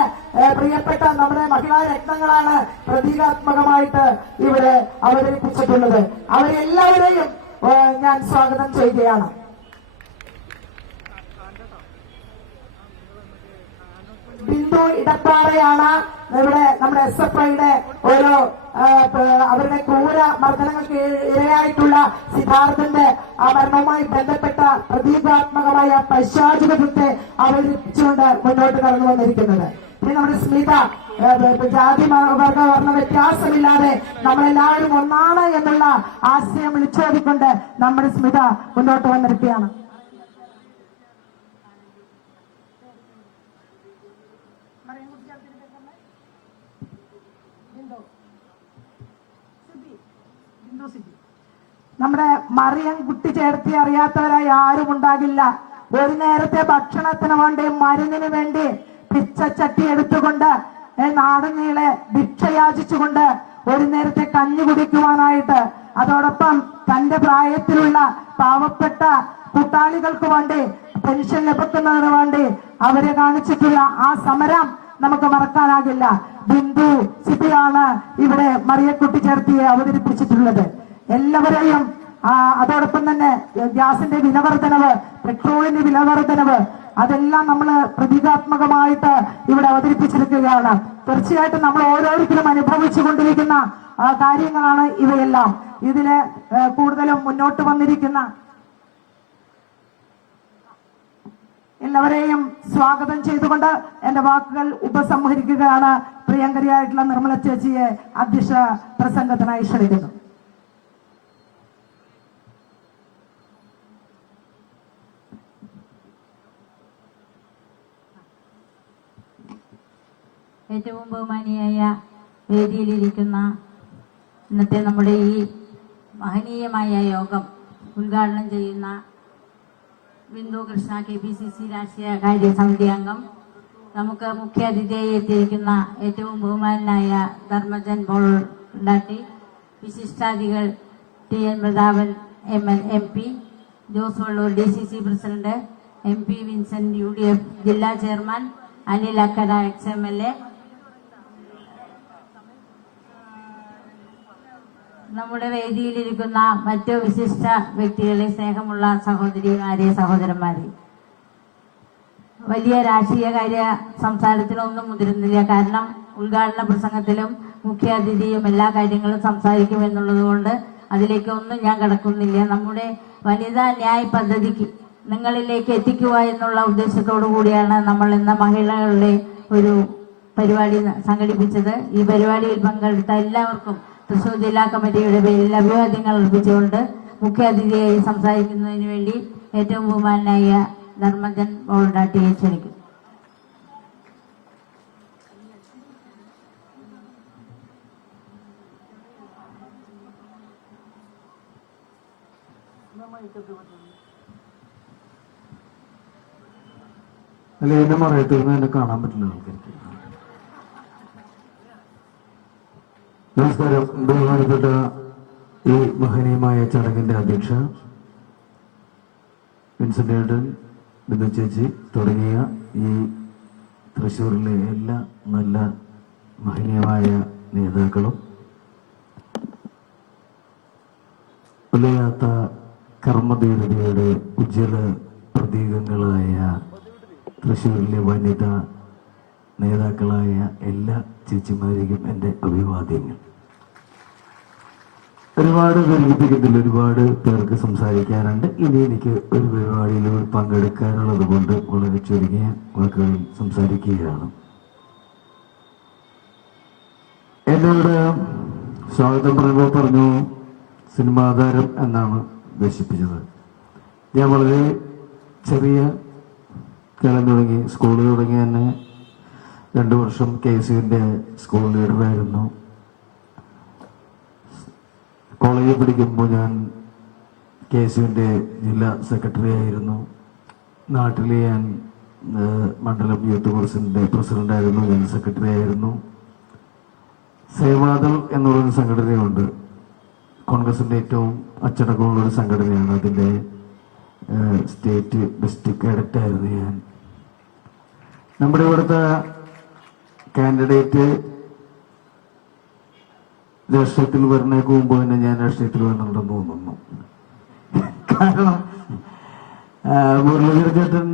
പ്രിയപ്പെട്ട നമ്മുടെ മഹിളാ രത്നങ്ങളാണ് പ്രതീകാത്മകമായിട്ട് ഇവിടെ അവതരിപ്പിച്ചിട്ടുള്ളത്. അവരെല്ലാവരെയും ഞാൻ സ്വാഗതം ചെയ്യുകയാണ്. ബിന്ദു ഇടപ്പാറയാണ് ഇവിടെ നമ്മുടെ SFIയുടെ ഓരോ അവരുടെ ക്രൂര മർദ്ദനങ്ങൾക്ക് ഇരയായിട്ടുള്ള സിദ്ധാർത്ഥന്റെ ആ മരണവുമായി ബന്ധപ്പെട്ട പ്രതീകാത്മകമായ പശ്ചാത്തലത്തെ അവതരിപ്പിച്ചുകൊണ്ട് മുന്നോട്ട് കടന്നു വന്നിരിക്കുന്നത്. പിന്നെ നമ്മുടെ സ്മിത ജാതി വർഗ വർണ്ണ വ്യത്യാസമില്ലാതെ നമ്മളെല്ലാവരും ഒന്നാണ് എന്നുള്ള ആശയം വിളിച്ചോടിക്കൊണ്ട് നമ്മുടെ സ്മിത മുന്നോട്ട് വന്നിരിക്കുകയാണ്. നമ്മുടെ മറിയം കുട്ടി ചേർത്തി അറിയാത്തവരായി ആരും ഉണ്ടാകില്ല. ഒരു നേരത്തെ ഭക്ഷണത്തിന് വേണ്ടി മരുന്നിന് വേണ്ടി പിച്ചച്ചട്ടി എടുത്തുകൊണ്ട് നാടുനീളെ ഭിക്ഷയാചിച്ചുകൊണ്ട് ഒരു നേരത്തെ കഞ്ഞി കുടിക്കുവാനായിട്ട് അതോടൊപ്പം തന്റെ പ്രായത്തിലുള്ള പാവപ്പെട്ട കൂട്ടാളികൾക്ക് വേണ്ടി പെൻഷൻ ലഭിക്കുന്നതിന് വേണ്ടി അവരെ കാണിച്ചിട്ടുള്ള ആ സമരം നമുക്ക് മറക്കാനാകില്ല. ബിന്ദു സിബിയാണ് ഇവിടെ മറിയക്കുട്ടി ചേർത്തിയെ അവതരിപ്പിച്ചിട്ടുള്ളത്. എല്ലാവരെയും അതോടൊപ്പം തന്നെ ഗ്യാസിന്റെ വിലവർദ്ധനവ്, പെട്രോളിന്റെ വിലവർദ്ധനവ് അതെല്ലാം നമ്മൾ പ്രതീകാത്മകമായിട്ട് ഇവിടെ അവതരിപ്പിച്ചിരിക്കുകയാണ്. തീർച്ചയായിട്ടും നമ്മൾ ഓരോരുത്തരും അനുഭവിച്ചു കൊണ്ടിരിക്കുന്ന കാര്യങ്ങളാണ് ഇവയെല്ലാം. ഇതില് കൂടുതലും മുന്നോട്ട് വന്നിരിക്കുന്ന എല്ലാവരെയും സ്വാഗതം ചെയ്തുകൊണ്ട് എന്റെ വാക്കുകൾ ഉപസംഹരിക്കുകയാണ്. പ്രിയങ്കരിയായിട്ടുള്ള നിർമ്മല ചേച്ചിയെ അധ്യക്ഷ പ്രസംഗത്തിനായി ക്ഷണിക്കുന്നു. ഏറ്റവും ബഹുമാനിയായ വേദിയിലിരിക്കുന്ന ഇന്നത്തെ നമ്മുടെ ഈ മഹനീയമായ യോഗം ഉദ്ഘാടനം ചെയ്യുന്ന ബിന്ദു കൃഷ്ണ KPCC രാഷ്ട്രീയ കാര്യ സമിതി അംഗം, നമുക്ക് മുഖ്യാതിഥിയായി എത്തിയിരിക്കുന്ന ഏറ്റവും ബഹുമാനായ ധർമ്മജൻ ബോൾഡാട്ടി, വിശിഷ്ടാതിഥികൾ TN Prathapan MP, Jose Valloor DCC president, MP Vincent UDF ജില്ലാ ചെയർമാൻ, അനിൽ അക്കര XMLA, നമ്മുടെ വേദിയിലിരിക്കുന്ന മറ്റു വിശിഷ്ട വ്യക്തികളെ, സ്നേഹമുള്ള സഹോദരിമാരെ, സഹോദരന്മാരെ, വലിയ രാഷ്ട്രീയ കാര്യ സംസാരത്തിലൊന്നും മുതിരുന്നില്ല. കാരണം ഉദ്ഘാടന പ്രസംഗത്തിലും മുഖ്യാതിഥിയും എല്ലാ കാര്യങ്ങളും സംസാരിക്കുമെന്നുള്ളത് കൊണ്ട് അതിലേക്കൊന്നും ഞാൻ കടക്കുന്നില്ല. നമ്മുടെ വനിതാ ന്യായ് പദ്ധതിക്ക് നിങ്ങളിലേക്ക് എത്തിക്കുക എന്നുള്ള ഉദ്ദേശത്തോടു കൂടിയാണ് നമ്മൾ ഇന്ന് മഹിളകളുടെ ഒരു പരിപാടി സംഘടിപ്പിച്ചത്. ഈ പരിപാടിയിൽ പങ്കെടുത്ത എല്ലാവർക്കും തൃശൂർ ജില്ലാ കമ്മിറ്റിയുടെ പേരിൽ അഭിവാദ്യങ്ങൾ അർപ്പിച്ചുകൊണ്ട് മുഖ്യാതിഥിയായി സംസാരിക്കുന്നതിന് വേണ്ടി ഏറ്റവും ബഹുമാനായ ധർമ്മജൻ ബോൾഡാട്ടിയെ ക്ഷണിക്കും. അല്ല, എന്നെ മറയത്തിരുന്ന് എന്നെ കാണാൻ പറ്റില്ല ആൾക്കാർക്ക്. നമസ്കാരം. ബഹുമാനപ്പെട്ട ഈ മഹനീയമായ ചടങ്ങിന്റെ അധ്യക്ഷ വിൻസെന്റ് ഏട്ടൻ, ബിന്ദു ചേച്ചി തുടങ്ങിയ ഈ തൃശ്ശൂരിലെ എല്ലാ നല്ല മഹനീയമായ നേതാക്കളും, ഉലയാത്ത കർമ്മധീരതയുടെ ഉജ്ജ്വല പ്രതീകങ്ങളായ തൃശ്ശൂരിലെ വനിതാ നേതാക്കളായ എല്ലാ ചേച്ചിമാരിക്കും എൻ്റെ അഭിവാദ്യങ്ങൾ. ഒരുപാട് ദീർഘിപ്പിക്കത്തില്ല, ഒരുപാട് പേർക്ക് സംസാരിക്കാനുണ്ട്. ഇനി എനിക്ക് ഒരു പരിപാടിയിൽ പങ്കെടുക്കാനുള്ളത് കൊണ്ട് വളരെ ചുരുങ്ങിയ വാക്കുകളിൽ സംസാരിക്കുകയാണ്. എന്നോട് സ്വാഗതം പറയുമ്പോൾ പറഞ്ഞു സിനിമാതാരം എന്നാണ് ഉദ്ദേശിപ്പിച്ചത്. ഞാൻ വളരെ ചെറിയ കാലം തുടങ്ങി, സ്കൂൾ തുടങ്ങി തന്നെ 2 വർഷം KSUവിൻ്റെ സ്കൂൾ ലീഡറായിരുന്നു. കോളേജിൽ പഠിക്കുമ്പോൾ ഞാൻ KSUവിൻ്റെ ജില്ലാ സെക്രട്ടറി ആയിരുന്നു. നാട്ടിൽ ഞാൻ മണ്ഡലം യൂത്ത് കോൺഗ്രസിൻ്റെ പ്രസിഡൻ്റായിരുന്നു, ജനറൽ സെക്രട്ടറി ആയിരുന്നു. സേവാദൾ എന്നുള്ളൊരു സംഘടനയുണ്ട്, കോൺഗ്രസിൻ്റെ ഏറ്റവും അച്ചടക്കമുള്ളൊരു സംഘടനയാണ്. അതിൻ്റെ സ്റ്റേറ്റ് ഡിസ്ട്രിക്ട് കേഡറ്റായിരുന്നു ഞാൻ. നമ്മുടെ ഇവിടുത്തെ കാൻഡിഡേറ്റ് രാഷ്ട്രീയത്തിൽ വരുന്നേക്ക് മുമ്പ് തന്നെ ഞാൻ രാഷ്ട്രീയത്തിൽ വന്നിട്ടുണ്ടെന്ന് തോന്നുന്നു. കാരണം മുരളീധര ചേട്ടൻ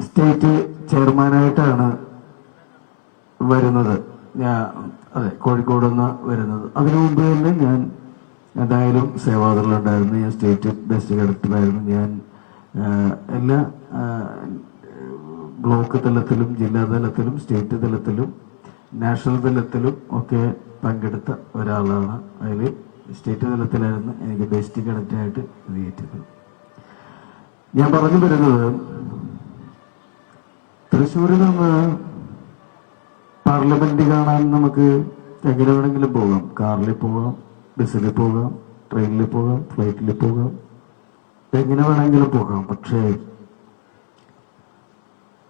സ്റ്റേറ്റ് ചെയർമാനായിട്ടാണ് വരുന്നത്. അതെ, കോഴിക്കോട് നിന്ന് വരുന്നത്. അതിനു മുമ്പ് തന്നെ ഞാൻ എന്തായാലും സേവാദളിലുണ്ടായിരുന്നു. ഞാൻ സ്റ്റേറ്റ് ഡിസ്ട്രിക്ട് കേഡറ്റായിരുന്നു. ഞാൻ എല്ലാ ബ്ലോക്ക് തലത്തിലും ജില്ലാ തലത്തിലും സ്റ്റേറ്റ് തലത്തിലും നാഷണൽ തലത്തിലും ഒക്കെ പങ്കെടുത്ത ഒരാളാണ്. അതിൽ സ്റ്റേറ്റ് തലത്തിലായിരുന്നു എനിക്ക് ബെസ്റ്റ് കേഡറ്റായിട്ട് വിധിയേറ്റത്. ഞാൻ പറഞ്ഞു വരുന്നത്, തൃശ്ശൂരിൽ നിന്ന് പാർലമെന്റ് കാണാൻ നമുക്ക് എങ്ങനെ വേണമെങ്കിലും പോകാം. കാറിൽ പോകാം, ബസ്സിൽ പോകാം, ട്രെയിനിൽ പോകാം, ഫ്ലൈറ്റിൽ പോകാം, എങ്ങനെ വേണമെങ്കിലും പോകാം. പക്ഷേ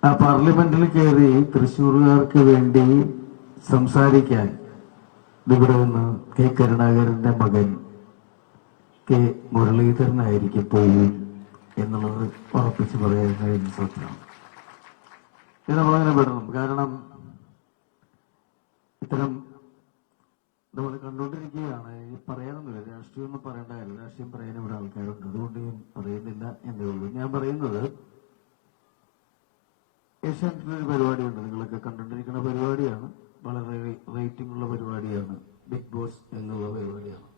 ആ പാർലമെന്റിൽ കയറി തൃശ്ശൂരുകാർക്ക് വേണ്ടി സംസാരിക്കാൻ ഇവിടെ നിന്ന് K. കരുണാകരന്റെ മകൻ K. മുരളീധരനായിരിക്കും പോവും എന്നുള്ളത് ഉറപ്പിച്ച് പറയാൻ കഴിയുന്ന സത്യമാണ്. ഇത് നമ്മളങ്ങനെ വിടണം. കാരണം ഇത്തരം നമ്മൾ കണ്ടുകൊണ്ടിരിക്കുകയാണ്. പറയാനൊന്നുമില്ല, രാഷ്ട്രീയം ഒന്നും പറയേണ്ട കാര്യം. രാഷ്ട്രീയം പറയാൻ ഇവിടെ ആൾക്കാരുണ്ട്, അതുകൊണ്ട് ഞാൻ പറയുന്നില്ല എന്നേ ഉള്ളൂ. ഞാൻ പറയുന്നത്, ഏഷ്യാനെറ്റിലൊരു പരിപാടിയുണ്ട്, നിങ്ങളൊക്കെ കണ്ടുകൊണ്ടിരിക്കുന്ന പരിപാടിയാണ്, വളരെ റേറ്റിംഗ് ഉള്ള പരിപാടിയാണ്, ബിഗ് ബോസ് എന്നുള്ള പരിപാടിയാണ്.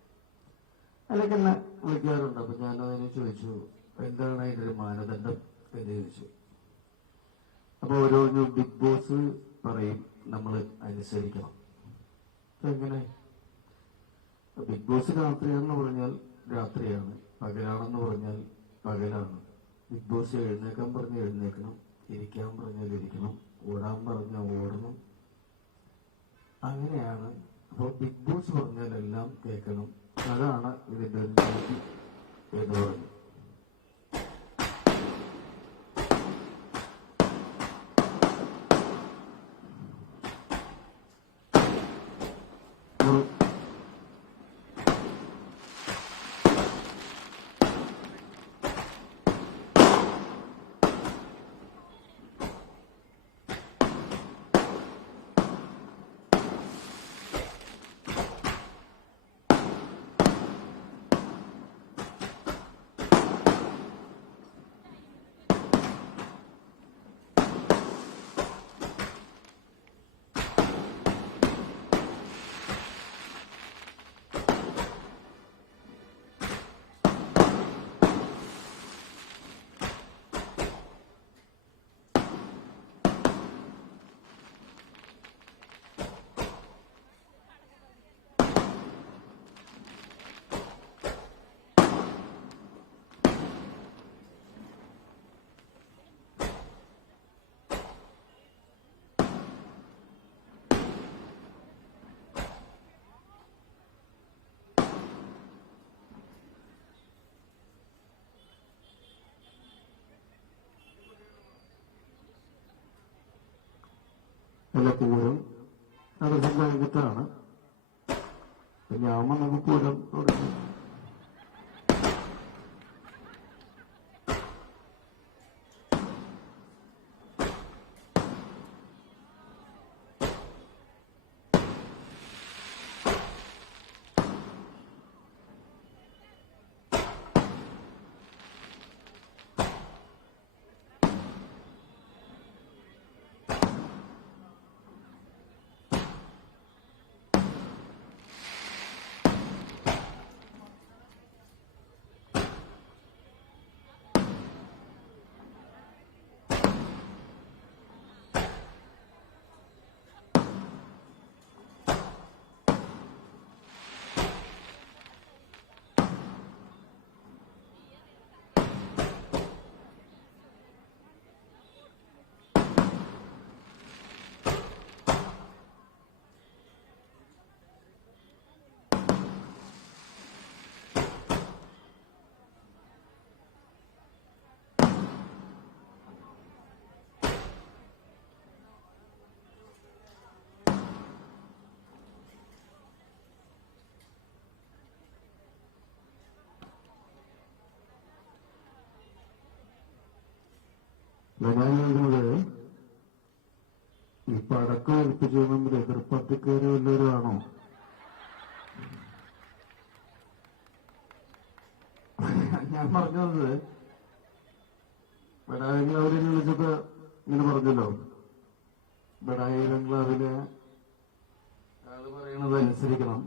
അതിലേക്ക് എന്നെ വിളിക്കാറുണ്ട്. അപ്പൊ ഞാനതിനെ ചോദിച്ചു, എന്താണ് അതിൻ്റെ ഒരു മാനദണ്ഡം എന്ന് ചോദിച്ചു. അപ്പൊ ഓരോന്നും ബിഗ് ബോസ് പറയും, നമ്മൾ അനുസരിക്കണം. എങ്ങനെ? ബിഗ് ബോസ് രാത്രിയാണെന്ന് പറഞ്ഞാൽ രാത്രിയാണ്, പകലാണെന്ന് പറഞ്ഞാൽ പകലാണ്. ബിഗ് ബോസ് എഴുന്നേക്കാൻ പറഞ്ഞാൽ എഴുന്നേക്കണം, ഇരിക്കാൻ പറഞ്ഞാൽ ഇരിക്കണം, ഓടാൻ പറഞ്ഞാൽ ഓടണം. അങ്ങനെയാണ്. അപ്പോൾ ബിഗ് ബോസ് പറഞ്ഞാൽ എല്ലാം കേൾക്കണം. അതാണ് ഇതിൻ്റെ ഒരു രീതി എന്ന് പറഞ്ഞു. നല്ല പൂരം നരസിംഹത്താണ്. ഞാൻ നമുക്ക് പൂരം തുടങ്ങി. ഞാൻ എഴുതുന്നത് ഈ പടക്കം ഏൽപ്പിച്ചു നമ്മൾ എതിർപ്പത്തിക്കേറി വല്ലവരാണോ? ഞാൻ പറഞ്ഞത് ബഡായി ബംഗ്ലാവിനെ വിളിച്ചപ്പോ ഇങ്ങനെ പറഞ്ഞല്ലോ, ബഡായി ബംഗ്ലാവിലെ ആള് പറയണത് അനുസരിക്കണം,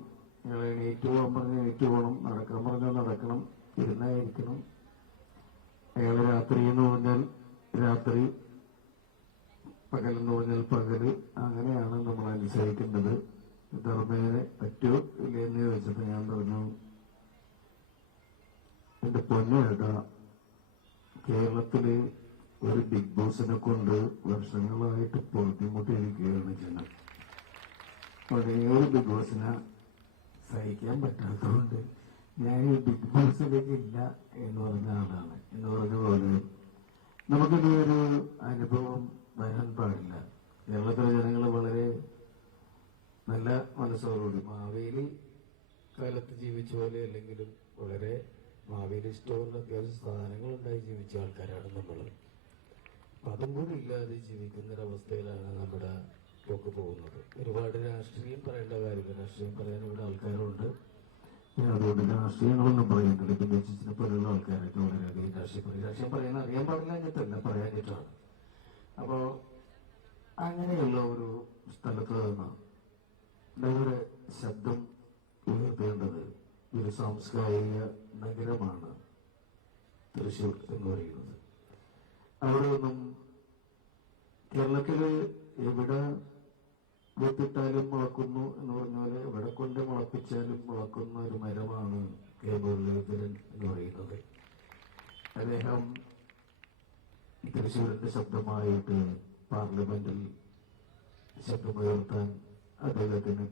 ഇയാളെ എണീറ്റ് പോകാൻ പറഞ്ഞ് എണീറ്റ് പോകണം, നടക്കാൻ പറഞ്ഞാൽ നടക്കണം, ഇരുന്നായിരിക്കണം, അയാള് രാത്രി എന്ന് പറഞ്ഞാൽ രാത്രി, പകലെന്ന് പറഞ്ഞാൽ പകല്, അങ്ങനെയാണ് നമ്മൾ അനുസരിക്കേണ്ടത്. ധർമ്മേനെ പറ്റോ ഇല്ലെന്ന് ചോദിച്ചപ്പോ ഞാൻ പറഞ്ഞു, എന്റെ പൊന്നേട്ടാ, കേരളത്തില് ഒരു ബിഗ് ബോസിനെ കൊണ്ട് വർഷങ്ങളായിട്ട് പൊറുതിമുട്ടിയിരിക്കുകയാണ് ജനം. പഴയൊരു ബിഗ് ബോസിനെ സഹിക്കാൻ പറ്റാത്തതുകൊണ്ട് ഞാൻ ഈ ബിഗ് ബോസിലേക്ക് ഇല്ല എന്ന് പറഞ്ഞ ആളാണ്. എന്ന് പറഞ്ഞ പോലെ നമുക്കിനി ഒരു അനുഭവം വരാൻ പാടില്ല. കേരളത്തിലെ ജനങ്ങൾ വളരെ നല്ല മനസ്സോടുകൂടി മാവേലി കാലത്ത് ജീവിച്ച പോലെ അല്ലെങ്കിലും വളരെ മാവേലി സ്റ്റോറിൽ അത്യാവശ്യം സാധനങ്ങളുണ്ടായി ജീവിച്ച ആൾക്കാരാണ് നമ്മൾ. അതും കൂടി ഇല്ലാതെ ജീവിക്കുന്നൊരവസ്ഥയിലാണ് നമ്മുടെ പോക്ക് പോകുന്നത്. ഒരുപാട് രാഷ്ട്രീയം പറയേണ്ട കാര്യമില്ല, രാഷ്ട്രീയം പറയാൻ ഇവിടെ ആൾക്കാരുണ്ട്. അതുകൊണ്ട് രാഷ്ട്രീയങ്ങളൊന്നും പറയുന്നില്ല. ഇപ്പം ജസ്റ്റിസിനെ പോലെയുള്ള ആൾക്കാരൊക്കെ വളരെയധികം രാഷ്ട്രീയം പറയാൻ അറിയാൻ പാടില്ല എന്നിട്ടല്ല, പറയാനിട്ടാണ്. അപ്പോ അങ്ങനെയുള്ള ഒരു സ്ഥലത്ത് നിന്ന് നമ്മുടെ ശബ്ദം ഉയർത്തേണ്ടത് ഒരു സാംസ്കാരിക നഗരമാണ് തൃശ്ശൂർ എന്ന് പറയുന്നത്. അവിടെ ഒന്നും കേരളത്തില് എവിടെ വെട്ടിട്ടാലും മുളക്കുന്നു എന്ന് പറഞ്ഞ പോലെ എവിടെ കൊണ്ട് മുളപ്പിച്ചാലും മുളക്കുന്ന ഒരു മരമാണ് കെ മുരളീധരൻ എന്ന് പറയുന്നത്. അദ്ദേഹം തൃശ്ശൂരിന്റെ ശബ്ദമായിട്ട് പാർലമെന്റിൽ ശബ്ദമുയർത്താൻ അദ്ദേഹത്തിന്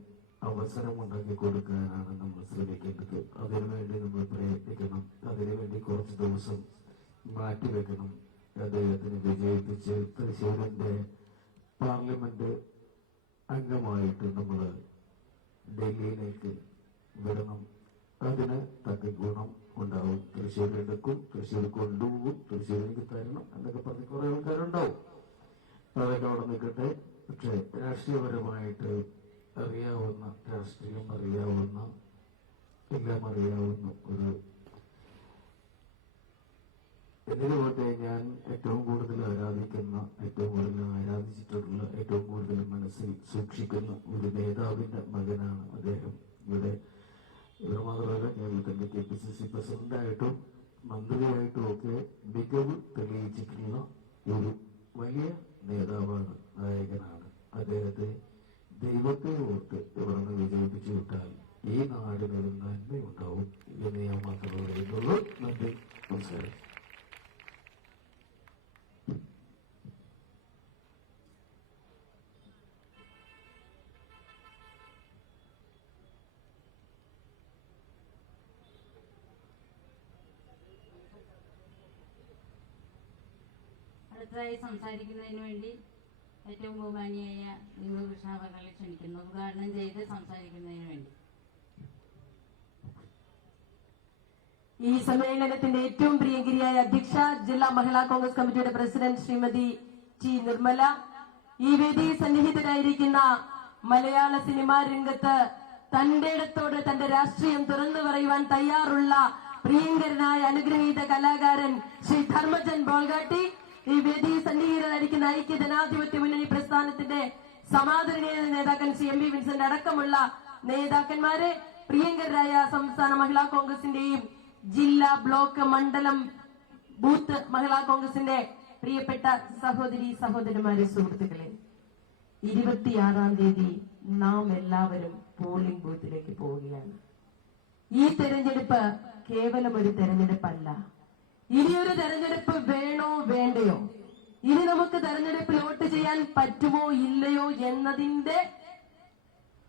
അവസരമുണ്ടാക്കി കൊടുക്കാനാണ് നമ്മൾ ശ്രമിക്കേണ്ടത്. അതിനുവേണ്ടി നമ്മൾ പ്രയത്നിക്കണം. അതിനുവേണ്ടി കുറച്ച് ദിവസം മാറ്റിവെക്കണം. അദ്ദേഹത്തിന് വിജയിപ്പിച്ച് തൃശ്ശൂരിന്റെ പാർലമെന്റ് അംഗമായിട്ട് നമ്മൾ ഡൽഹിയിലേക്ക് വിടണം. അതിന് തക്ക ഗുണം ഉണ്ടാവും. തൃശ്ശൂർ എടുക്കും, തൃശ്ശൂർ കൊണ്ടുപോകും, തൃശ്ശൂരിലേക്ക് തരണം എന്നൊക്കെ പറഞ്ഞ് കുറെ ആൾക്കാരുണ്ടാവും. അതൊക്കെ അവിടെ നിൽക്കട്ടെ. പക്ഷെ രാഷ്ട്രീയപരമായിട്ട് അറിയാവുന്ന, രാഷ്ട്രീയം അറിയാവുന്ന, എല്ലാം അറിയാവുന്ന ഒരു ഇതിലുപോട്ടെ ഞാൻ ഏറ്റവും കൂടുതൽ ആരാധിക്കുന്ന, ഏറ്റവും കൂടുതൽ ആരാധിച്ചിട്ടുള്ള, ഏറ്റവും കൂടുതൽ മനസ്സിൽ സൂക്ഷിക്കുന്ന ഒരു നേതാവിന്റെ മകനാണ് അദ്ദേഹം. ഇവിടെ മാത്രമല്ല, കേരളത്തിന്റെ KPCC പ്രസിഡന്റായിട്ടും മന്ത്രിയായിട്ടും ഒക്കെ മികവ് തെളിയിച്ചിട്ടുള്ള ഒരു വലിയ നേതാവാണ്, നായകനാണ്. അദ്ദേഹത്തെ ദൈവത്തെ ഓർത്ത് ഇവിടുന്ന് വിജയിപ്പിച്ചു വിട്ടാൽ ഈ നാടിനൊരു നന്മയുണ്ടാവും എന്ന് ഞാൻ മാത്രമേ പറയുന്നുള്ളൂ. നന്ദി, നമസ്കാരം. അടുത്തതായി സംസാരിക്കുന്നതിന് വേണ്ടി ഏറ്റവും ബഹുമാനിയായ കൃഷ്ണ അവരെ ക്ഷണിക്കുന്നു, ഉദ്ഘാടനം ചെയ്ത് സംസാരിക്കുന്നതിന് വേണ്ടി. ഈ സമ്മേളനത്തിന്റെ ഏറ്റവും പ്രിയങ്കരിയായ അധ്യക്ഷ, ജില്ലാ മഹിളാ കോൺഗ്രസ് കമ്മിറ്റിയുടെ പ്രസിഡന്റ് ശ്രീമതി ടി നിർമ്മല, ഈ വേദിയിൽ സന്നിഹിതരായിരിക്കുന്ന മലയാള സിനിമാ രംഗത്ത് തന്റെ ഇടത്തോട് തന്റെ രാഷ്ട്രീയം തുറന്നു പറയുവാൻ തയ്യാറുള്ള പ്രിയങ്കരനായ അനുഗ്രഹീത കലാകാരൻ ശ്രീ ധർമ്മജൻ ബോൾഗാട്ടി, ഈ വേദിയിൽ സന്നിഹിതരായിരിക്കുന്ന ഐക്യ ജനാധിപത്യ മുന്നണി പ്രസ്ഥാനത്തിന്റെ സമാദരണീയ നേതാക്കൻ ശ്രീ MV വിൻസെന്റ് അടക്കമുള്ള നേതാക്കന്മാരെ, പ്രിയങ്കരായ സംസ്ഥാന മഹിളാ കോൺഗ്രസിന്റെയും ജില്ലാ, ബ്ലോക്ക്, മണ്ഡലം, ബൂത്ത് മഹിളാ കോൺഗ്രസിന്റെ പ്രിയപ്പെട്ട സഹോദരി സഹോദരന്മാരെ, സുഹൃത്തുക്കളെ, 26-ാം തീയതി നാം എല്ലാവരും പോളിംഗ് ബൂത്തിലേക്ക് പോവുകയാണ്. ഈ തെരഞ്ഞെടുപ്പ് കേവലം ഒരു തെരഞ്ഞെടുപ്പല്ല. ഇനിയൊരു തെരഞ്ഞെടുപ്പ് വേണോ വേണ്ടയോ, ഇനി നമുക്ക് തെരഞ്ഞെടുപ്പിൽ വോട്ട് ചെയ്യാൻ പറ്റുമോ ഇല്ലയോ എന്നതിന്റെ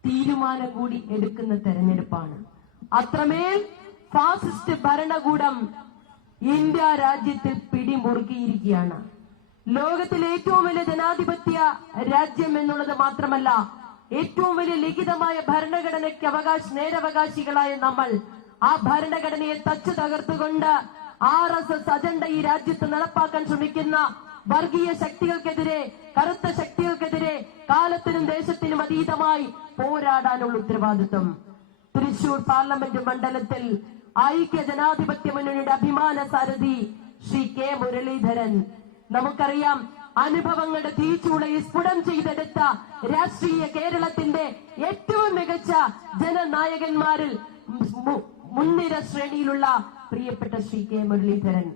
തീരുമാനം കൂടി എടുക്കുന്ന തെരഞ്ഞെടുപ്പാണ്. അത്രമേൽ ഫാസിസ്റ്റ് ഭരണകൂടം ഇന്ത്യ രാജ്യത്തിൽ പിടിമുറുക്കിയിരിക്കുകയാണ്. ലോകത്തിലെ ഏറ്റവും വലിയ ജനാധിപത്യ രാജ്യം എന്നുള്ളത് മാത്രമല്ല, ഏറ്റവും വലിയ ലിഖിതമായ ഭരണഘടനയ്ക്ക് നേരവകാശികളായ നമ്മൾ ആ ഭരണഘടനയെ തച്ചു തകർത്തുകൊണ്ട് RSS അജണ്ട ഈ രാജ്യത്ത് നടപ്പാക്കാൻ ശ്രമിക്കുന്ന വർഗീയ ശക്തികൾക്കെതിരെ, കറുത്ത ശക്തികൾക്കെതിരെ കാലത്തിനും ദേശത്തിനും അതീതമായി പോരാടാനുള്ള ഉത്തരവാദിത്വം. തൃശൂർ പാർലമെന്റ് മണ്ഡലത്തിൽ ഐക്യ ജനാധിപത്യ മുന്നണിയുടെ അഭിമാന സാരഥി ശ്രീ കെ മുരളീധരൻ. നമുക്കറിയാം, അനുഭവങ്ങളുടെ തീച്ചൂളയിൽ സ്ഫുടം ചെയ്തെടുത്ത രാഷ്ട്രീയ കേരളത്തിന്റെ ഏറ്റവും മികച്ച ജനനായകന്മാരിൽ മുൻനിര ശ്രേണിയിലുള്ള പ്രിയപ്പെട്ട ശ്രീ കെ മുരളീധരൻ.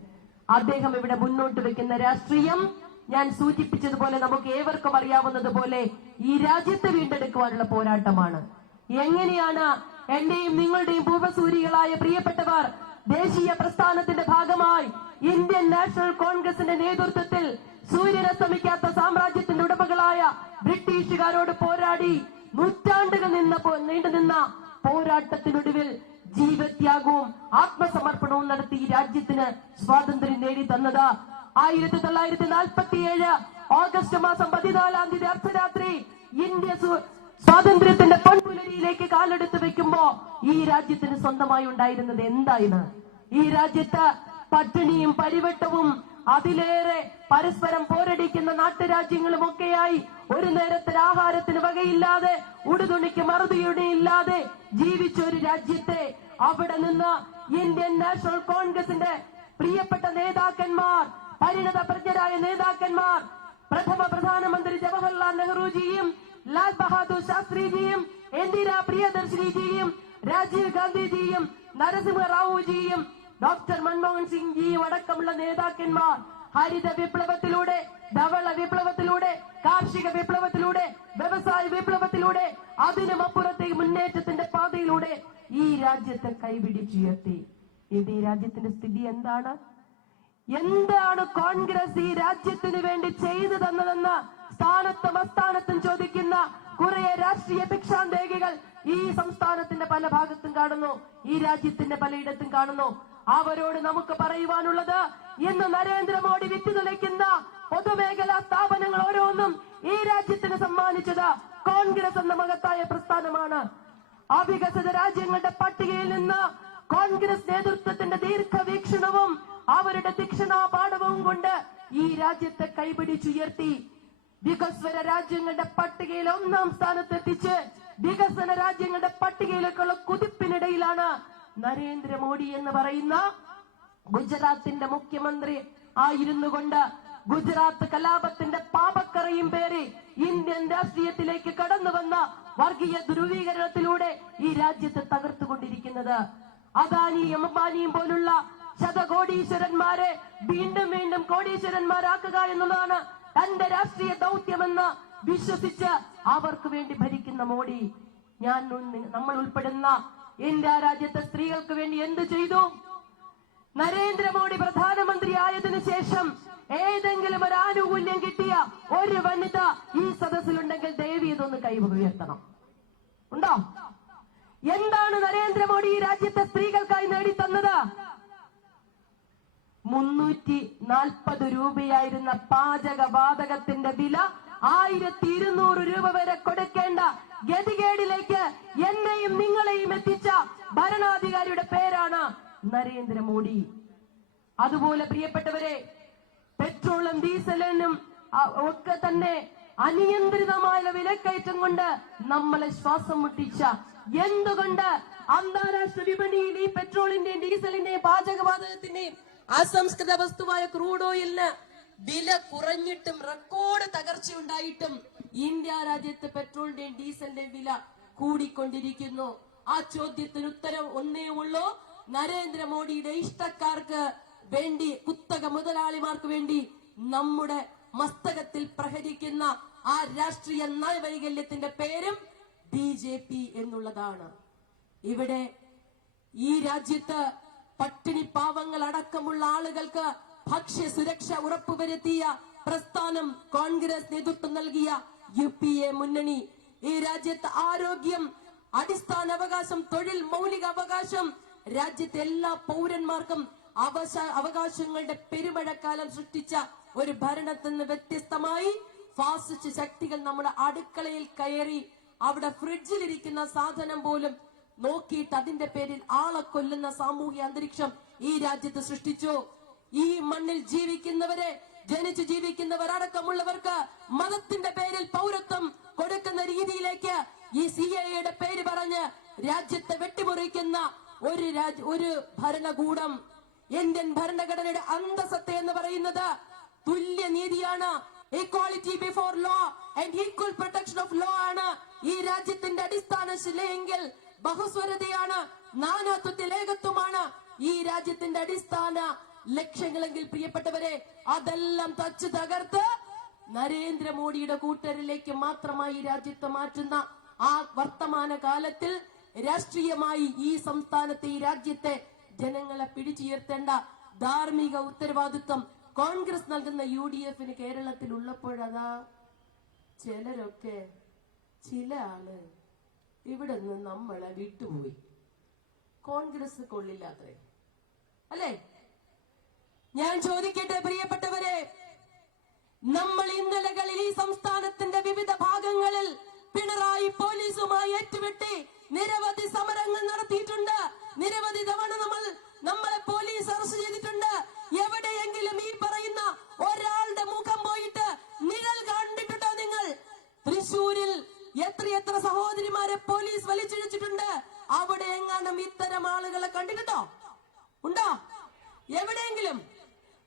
അദ്ദേഹം ഇവിടെ മുന്നോട്ട് വെക്കുന്ന രാഷ്ട്രീയം ഞാൻ സൂചിപ്പിച്ചതുപോലെ നമുക്ക് ഏവർക്കും അറിയാവുന്നതുപോലെ ഈ രാജ്യത്തെ വീണ്ടെടുക്കുവാനുള്ള പോരാട്ടമാണ്. എങ്ങനെയാണ് എന്റെയും നിങ്ങളുടെയും പൂർവ്വസൂരികളായ പ്രിയപ്പെട്ടവർ ദേശീയ പ്രസ്ഥാനത്തിന്റെ ഭാഗമായി ഇന്ത്യൻ നാഷണൽ കോൺഗ്രസിന്റെ നേതൃത്വത്തിൽ സൂര്യനസ്തമിക്കാത്ത സാമ്രാജ്യത്തിന്റെ ഉടമകളായ ബ്രിട്ടീഷുകാരോട് പോരാടി നൂറ്റാണ്ടുകൾ നീണ്ടുനിന്ന പോരാട്ടത്തിനൊടുവിൽ ജീവത്യാഗവും ആത്മസമർപ്പണവും നടത്തി ഈ രാജ്യത്തിന് സ്വാതന്ത്ര്യം നേടി തന്നത് 1947 ഓഗസ്റ്റ് മാസം 14 തീയതി അർദ്ധരാത്രി ഇന്ത്യ സ്വാതന്ത്ര്യത്തിന്റെ പൊൻപുലരിയിലേക്ക് കാലെടുത്ത് വെക്കുമ്പോ ഈ രാജ്യത്തിന് സ്വന്തമായി ഉണ്ടായിരുന്നത് എന്തായിരുന്നു? ഈ രാജ്യത്ത് പട്ടിണിയും പരിവട്ടവും അതിലേറെ പരസ്പരം പോരടിക്കുന്ന നാട്ടുരാജ്യങ്ങളും ഒക്കെയായി ഒരു നേരത്തെ ആഹാരത്തിന് വകയില്ലാതെ ഉടുതുണിക്ക് മറുതുണിയില്ലാതെ ജീവിച്ച ഒരു രാജ്യത്തെ അവിടെ നിന്ന് ഇന്ത്യൻ നാഷണൽ കോൺഗ്രസിന്റെ പ്രിയപ്പെട്ട നേതാക്കന്മാർ, പരിണത പ്രജ്ഞരായ നേതാക്കന്മാർ, പ്രഥമ പ്രധാനമന്ത്രി ജവഹർലാൽ നെഹ്റുജിയും ലാൽ ബഹാദൂർ ശാസ്ത്രിജിയും ഇന്ദിരാ പ്രിയദർശിനിജിയും രാജീവ് ഗാന്ധിജിയും നരസിംഹറാവുജിയും ഡോക്ടർ മൻമോഹൻ സിംഗ് ജിയും അടക്കമുള്ള നേതാക്കന്മാർ ഹരിത വിപ്ലവത്തിലൂടെ, ധവള വിപ്ലവത്തിലൂടെ, കാർഷിക വിപ്ലവത്തിലൂടെ, വ്യവസായ വിപ്ലവത്തിലൂടെ, അതിനുമപ്പുറത്തേക്ക് മുന്നേറ്റത്തിന്റെ പാതയിലൂടെ ഈ രാജ്യത്തെ കൈപിടിച്ചുയർത്തി. ഇത് ഈ രാജ്യത്തിന്റെ സ്ഥിതി എന്താണ്? എന്താണ് കോൺഗ്രസ് ഈ രാജ്യത്തിന് വേണ്ടി ചെയ്തു തന്നതെന്ന് സ്ഥാനത്തും അസ്ഥാനത്തും ചോദിക്കുന്ന കുറെ രാഷ്ട്രീയ ഭിക്ഷാന്തേകികൾ ഈ സംസ്ഥാനത്തിന്റെ പല ഭാഗത്തും കാണുന്നു, ഈ രാജ്യത്തിന്റെ പലയിടത്തും കാണുന്നു. അവരോട് നമുക്ക് പറയുവാനുള്ളത്, ഇന്ന് നരേന്ദ്രമോദി വിറ്റുതുലയ്ക്കുന്ന പൊതുമേഖലാ സ്ഥാപനങ്ങൾ ഓരോന്നും ഈ രാജ്യത്തിന് സമ്മാനിച്ചത് കോൺഗ്രസ് എന്ന മഹത്തായ പ്രസ്ഥാനമാണ്. അവികസിത രാജ്യങ്ങളുടെ പട്ടികയിൽ നിന്ന് കോൺഗ്രസ് നേതൃത്വത്തിന്റെ ദീർഘവീക്ഷണവും അവരുടെ തീക്ഷണാപാഠവും കൊണ്ട് ഈ രാജ്യത്തെ കൈപിടിച്ചുയർത്തി വികസ്വര രാജ്യങ്ങളുടെ പട്ടികയിൽ 1-ാം സ്ഥാനത്തെത്തിച്ച് വികസന രാജ്യങ്ങളുടെ പട്ടികയിലേക്കുള്ള കുതിപ്പിനിടയിലാണ് നരേന്ദ്രമോദി എന്ന് പറയുന്ന ഗുജറാത്തിന്റെ മുഖ്യമന്ത്രി ആയിരുന്നു കൊണ്ട് ഗുജറാത്ത് കലാപത്തിന്റെ പാപക്കറയും പേറി ഇന്ത്യൻ രാഷ്ട്രീയത്തിലേക്ക് കടന്നു വന്ന വർഗീയ ധ്രുവീകരണത്തിലൂടെ ഈ രാജ്യത്തെ തകർത്തുകൊണ്ടിരിക്കുന്നത്. അദാനിയും അംബാനിയും പോലുള്ള ശതകോടീശ്വരന്മാരെ വീണ്ടും വീണ്ടും കോടീശ്വരന്മാരാക്കുക എന്നുള്ളതാണ് തന്റെ രാഷ്ട്രീയ ദൗത്യമെന്ന് വിശ്വസിച്ച് അവർക്ക് വേണ്ടി ഭരിക്കുന്ന മോഡി, നമ്മൾ ഉൾപ്പെടുന്ന ഇന്ത്യ രാജ്യത്തെ സ്ത്രീകൾക്ക് വേണ്ടി എന്ത് ചെയ്തു? നരേന്ദ്രമോദി പ്രധാനമന്ത്രി ആയതിനു ശേഷം ഏതെങ്കിലും ഒരു ആനുകൂല്യം കിട്ടിയ ഒരു വനിത ഈ സദസ്സിലുണ്ടെങ്കിൽ ദയവ് ഇതൊന്ന് കൈ ഉയർത്തണം. ഉണ്ടോ? എന്താണ് നരേന്ദ്രമോദി ഈ രാജ്യത്തെ സ്ത്രീകൾക്കായി നേടിത്തന്നത്? 340 രൂപയായിരുന്ന പാചകവാതകത്തിന്റെ വില 1200 രൂപ വരെ കൊടുക്കേണ്ട ഗതികേടിലേക്ക് എന്നെയും നിങ്ങളെയും എത്തിച്ച ഭരണാധികാരിയുടെ പേരാണ് നരേന്ദ്രമോദി. അതുപോലെ പ്രിയപ്പെട്ടവരെ, പെട്രോളും ഡീസലിനും ഒക്കെ തന്നെ അനിയന്ത്രിതമായ വിലക്കയറ്റം കൊണ്ട് നമ്മളെ ശ്വാസം മുട്ടിച്ച, എന്തുകൊണ്ട് അന്താരാഷ്ട്ര വിപണിയിൽ ഈ പെട്രോളിന്റെയും ഡീസലിന്റെയും പാചകവാതകത്തിന്റെയും അസംസ്കൃത വസ്തുവായ ക്രൂഡ് ഓയിലിന് വില കുറഞ്ഞിട്ടും റെക്കോർഡ് തകർച്ചയുണ്ടായിട്ടും ഇന്ത്യ രാജ്യത്ത് പെട്രോളിന്റെയും ഡീസലിന്റെയും വില കൂടിക്കൊണ്ടിരിക്കുന്നു? ആ ചോദ്യത്തിന് ഉത്തരം ഒന്നേ ഉള്ളൂ. നരേന്ദ്രമോദിയുടെ ഇഷ്ടക്കാർക്ക് വേണ്ടി, കുത്തക മുതലാളിമാർക്ക് വേണ്ടി നമ്മുടെ മസ്തകത്തിൽ പ്രഹരിക്കുന്ന ആ രാഷ്ട്രീയ നയവൈകല്യത്തിന്റെ പേരും BJP എന്നുള്ളതാണ്. ഇവിടെ ഈ രാജ്യത്ത് പട്ടിണി പാവങ്ങൾ അടക്കമുള്ള ആളുകൾക്ക് ഭക്ഷ്യസുരക്ഷ ഉറപ്പുവരുത്തിയ പ്രസ്ഥാനം കോൺഗ്രസ് നേതൃത്വം നൽകിയ UPA മുന്നണി. ഈ രാജ്യത്ത് ആരോഗ്യം, അടിസ്ഥാന അവകാശം, തൊഴിൽ, മൗലിക അവകാശം, രാജ്യത്തെ എല്ലാ പൗരന്മാർക്കും അവകാശങ്ങളുടെ പെരുമഴക്കാലം സൃഷ്ടിച്ച ഒരു ഭരണത്തിൽ നിന്ന് വ്യത്യസ്തമായി ഫാസിസ്റ്റ് ശക്തികൾ നമ്മുടെ അടുക്കളയിൽ കയറി അവിടെ ഫ്രിഡ്ജിലിരിക്കുന്ന സാധനം പോലും നോക്കിയിട്ട് അതിന്റെ പേരിൽ ആളെ കൊല്ലുന്ന സാമൂഹ്യ അന്തരീക്ഷം ഈ രാജ്യത്ത് സൃഷ്ടിച്ചു. ഈ മണ്ണിൽ ജീവിക്കുന്നവരെ ജനിച്ചു ജീവിക്കുന്നവർ അടക്കമുള്ളവർക്ക് മതത്തിന്റെ പേരിൽ പൗരത്വം കൊടുക്കുന്ന രീതിയിലേക്ക് ഈ CAA പേര് പറഞ്ഞ് രാജ്യത്തെ വെട്ടിമുറിക്കുന്ന ഒരു ഭരണകൂടം. ഇന്ത്യൻ ഭരണഘടനയുടെ അന്തസത്ത എന്ന് പറയുന്നത് തുല്യനീതിയാണ്, equality before law and equal protection of law ആണ് ഈ രാജ്യത്തിന്റെ അടിസ്ഥാന ശിലയെങ്കിൽ ബഹുസ്വരതയാണ്, നാനാത്വത്തിൽ ഏകത്വമാണ് ഈ രാജ്യത്തിന്റെ അടിസ്ഥാന ലക്ഷ്യങ്ങളെങ്കിൽ പ്രിയപ്പെട്ടവരെ, അതെല്ലാം തച്ചു തകർത്ത് നരേന്ദ്രമോദിയുടെ കൂട്ടരിലേക്ക് മാത്രമായി രാജ്യത്തെ മാറ്റുന്ന ആ വർത്തമാന കാലത്തിൽ രാഷ്ട്രീയമായി ഈ സംസ്ഥാനത്തെ ഈ രാജ്യത്തെ ജനങ്ങളെ പിടിച്ചുയർത്തേണ്ട ധാർമ്മിക ഉത്തരവാദിത്വം കോൺഗ്രസ് നൽകുന്ന UDFന് കേരളത്തിൽ ഉള്ളപ്പോഴതാ ചിലരൊക്കെ ചില ആള് ഇവിടെ നിന്ന് നമ്മളെ വിട്ടുപോയി. കോൺഗ്രസ് കൊള്ളില്ലാത്രേ അല്ലേ? ഞാൻ ചോദിക്കട്ടെ പ്രിയപ്പെട്ടവരെ, നമ്മൾ ഇന്നലകളിൽ ഈ സംസ്ഥാനത്തിന്റെ വിവിധ ഭാഗങ്ങളിൽ പിണറായി പോലീസുമായി ഏറ്റുമുട്ടി നിരവധി സമരങ്ങൾ നടത്തിയിട്ടുണ്ട്. നിരവധി തവണ നമ്മളെ പോലീസ് അറസ്റ്റ് ചെയ്തിട്ടുണ്ട്. എവിടെയെങ്കിലും ഈ പറയുന്ന ഒരാളുടെ മുഖം പോയിട്ട് നിഴൽ കണ്ടിട്ടുണ്ടോ നിങ്ങൾ? തൃശ്ശൂരിൽ എത്ര സഹോദരിമാരെ പോലീസ് വലിച്ചിഴച്ചിട്ടുണ്ട്. അവിടെ എങ്ങാനും ഇത്തരം ആളുകളെ കണ്ടിട്ടുണ്ടോ? ഉണ്ടോ? എവിടെയെങ്കിലും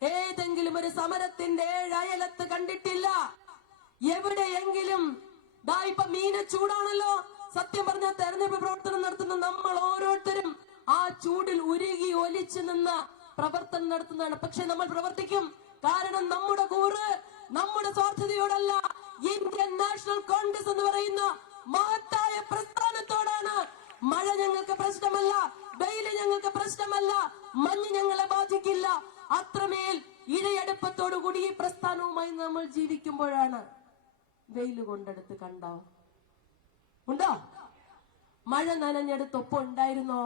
ഏതെങ്കിലും ഒരു സമരത്തിന്റെ ഏഴയലത്ത് കണ്ടിട്ടില്ല. എവിടെയെങ്കിലും ഇപ്പൊ മീന ചൂടാണല്ലോ. സത്യം പറഞ്ഞ തെരഞ്ഞെടുപ്പ് പ്രവർത്തനം നടത്തുന്ന നമ്മൾ ഓരോരുത്തരും ആ ചൂടിൽ ഉരുകി ഒലിച്ചു നിന്ന് പ്രവർത്തനം നടത്തുന്നതാണ്. പക്ഷെ നമ്മൾ പ്രവർത്തിക്കും. കാരണം നമ്മുടെ കൂറ് നമ്മുടെ സ്വാർത്ഥതയോടല്ല, ഇന്ത്യൻ നാഷണൽ കോൺഗ്രസ് എന്ന് പറയുന്ന മഹത്തായ പ്രസ്ഥാനത്തോടാണ്. മഴ ഞങ്ങൾക്ക് പ്രശ്നമല്ല, വെയില് ഞങ്ങൾക്ക് പ്രശ്നമല്ല, മഞ്ഞ് ഞങ്ങളെ ബാധിക്കില്ല. അത്രമേൽ ഇഴയടുപ്പത്തോടുകൂടി ഈ പ്രസ്ഥാനവുമായി നമ്മൾ ജീവിക്കുമ്പോഴാണ് വെയില് കൊണ്ടെടുത്ത് കണ്ടോ? ഉണ്ടോ? മഴ നനഞ്ഞെടുത്തൊപ്പം ഉണ്ടായിരുന്നോ?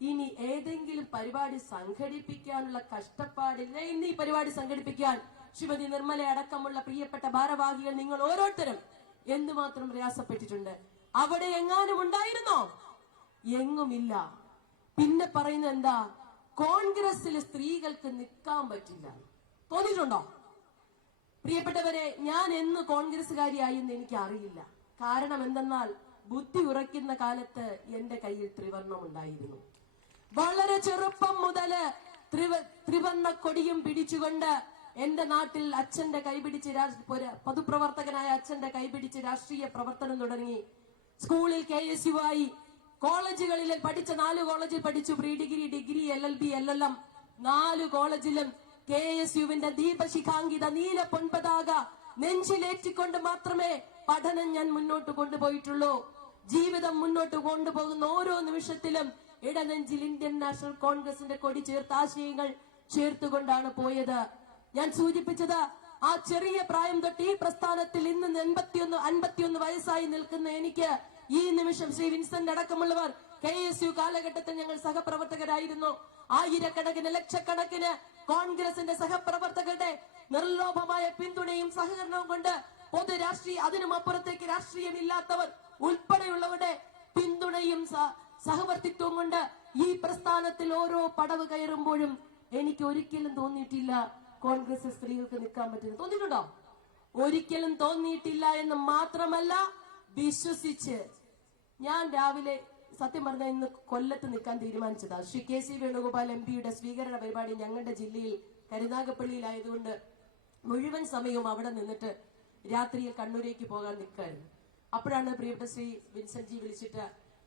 ഇനി ഏതെങ്കിലും പരിപാടി സംഘടിപ്പിക്കാനുള്ള കഷ്ടപ്പാടില്ല. ഇന്ന് ഈ പരിപാടി സംഘടിപ്പിക്കാൻ ശ്രീമതി നിർമ്മല അടക്കമുള്ള പ്രിയപ്പെട്ട ഭാരവാഹികൾ നിങ്ങൾ ഓരോരുത്തരും എന്തുമാത്രം പ്രയാസപ്പെട്ടിട്ടുണ്ട്. അവിടെ എങ്ങാനും ഉണ്ടായിരുന്നോ? എങ്ങുമില്ല. പിന്നെ പറയുന്നത് എന്താ? കോൺഗ്രസിൽ സ്ത്രീകൾക്ക് നിൽക്കാൻ പറ്റില്ല. തോന്നിയിട്ടുണ്ടോ? പ്രിയപ്പെട്ടവരെ, ഞാൻ എന്ന് കോൺഗ്രസ്സുകാരിയായി എന്ന് എനിക്ക് അറിയില്ല. കാരണം എന്തെന്നാൽ ബുദ്ധി ഉറയ്ക്കുന്ന കാലത്ത് എന്റെ കയ്യിൽ ത്രിവർണം ഉണ്ടായിരുന്നു. വളരെ ചെറുപ്പം മുതല് ത്രിവർണ്ണ കൊടിയും പിടിച്ചുകൊണ്ട് എന്റെ നാട്ടിൽ അച്ഛന്റെ കൈപിടിച്ച് പൊതുപ്രവർത്തകനായ അച്ഛന്റെ കൈപിടിച്ച് രാഷ്ട്രീയ പ്രവർത്തനം തുടങ്ങി. സ്കൂളിൽ KSU ആയി, കോളേജുകളിൽ പഠിച്ച 4 കോളേജിൽ പഠിച്ചു. Pre degree, degree, LLB, LLM 4 കോളേജിലും KSUവിന്റെ ദീപശിഖാങ്കിത നീല പൊൻപതാക നെഞ്ചിലേറ്റിക്കൊണ്ട് മാത്രമേ പഠനം ഞാൻ മുന്നോട്ട് കൊണ്ടുപോയിട്ടുള്ളൂ. ജീവിതം മുന്നോട്ട് കൊണ്ടുപോകുന്ന ഓരോ നിമിഷത്തിലും ഇടനെഞ്ചിൽ ഇന്ത്യൻ നാഷണൽ കോൺഗ്രസിന്റെ കൊടി ചേർത്ത ആശയങ്ങൾ ചേർത്തുകൊണ്ടാണ് പോയത്. ഞാൻ സൂചിപ്പിച്ചത് ആ ചെറിയ പ്രായം തൊട്ട് ഈ പ്രസ്ഥാനത്തിൽ ഇന്ന് 51 വയസ്സായി നിൽക്കുന്ന എനിക്ക് ഈ നിമിഷം ശ്രീ വിൻസെന്റ് അടക്കമുള്ളവർ KSU കാലഘട്ടത്തിൽ ഞങ്ങൾ സഹപ്രവർത്തകരായിരുന്നു. ആയിരക്കണക്കിന് ലക്ഷക്കണക്കിന് കോൺഗ്രസിന്റെ സഹപ്രവർത്തകരുടെ നിർലോഭമായ പിന്തുണയും സഹകരണവും കൊണ്ട് പൊതു രാഷ്ട്രീയ അതിനും അപ്പുറത്തേക്ക് രാഷ്ട്രീയമില്ലാത്തവർ ഉൾപ്പെടെയുള്ളവരുടെ പിന്തുണയും സഹവർത്തിത്വവും കൊണ്ട് ഈ പ്രസ്ഥാനത്തിൽ ഓരോ പടവ് കയറുമ്പോഴും എനിക്ക് ഒരിക്കലും തോന്നിയിട്ടില്ല കോൺഗ്രസ് സ്ത്രീകൾക്ക് നിൽക്കാൻ പറ്റുന്നു. തോന്നിയിട്ടുണ്ടോ? ഒരിക്കലും തോന്നിയിട്ടില്ല എന്ന് മാത്രമല്ല, വിശ്വസിച്ച് ഞാൻ രാവിലെ സത്യം പറഞ്ഞ ഇന്ന് കൊല്ലത്ത് നിൽക്കാൻ തീരുമാനിച്ചതാ. ശ്രീ KC വേണുഗോപാൽ MPയുടെ സ്വീകരണ പരിപാടി ഞങ്ങളുടെ ജില്ലയിൽ കരുനാഗപ്പള്ളിയിലായതുകൊണ്ട് മുഴുവൻ സമയവും അവിടെ നിന്നിട്ട് രാത്രിയിൽ കണ്ണൂരേക്ക് പോകാൻ നിൽക്കായിരുന്നു. അപ്പോഴാണ് പ്രിയപ്പെട്ട ശ്രീ വിൻസെന്റ് ജി വിളിച്ചിട്ട്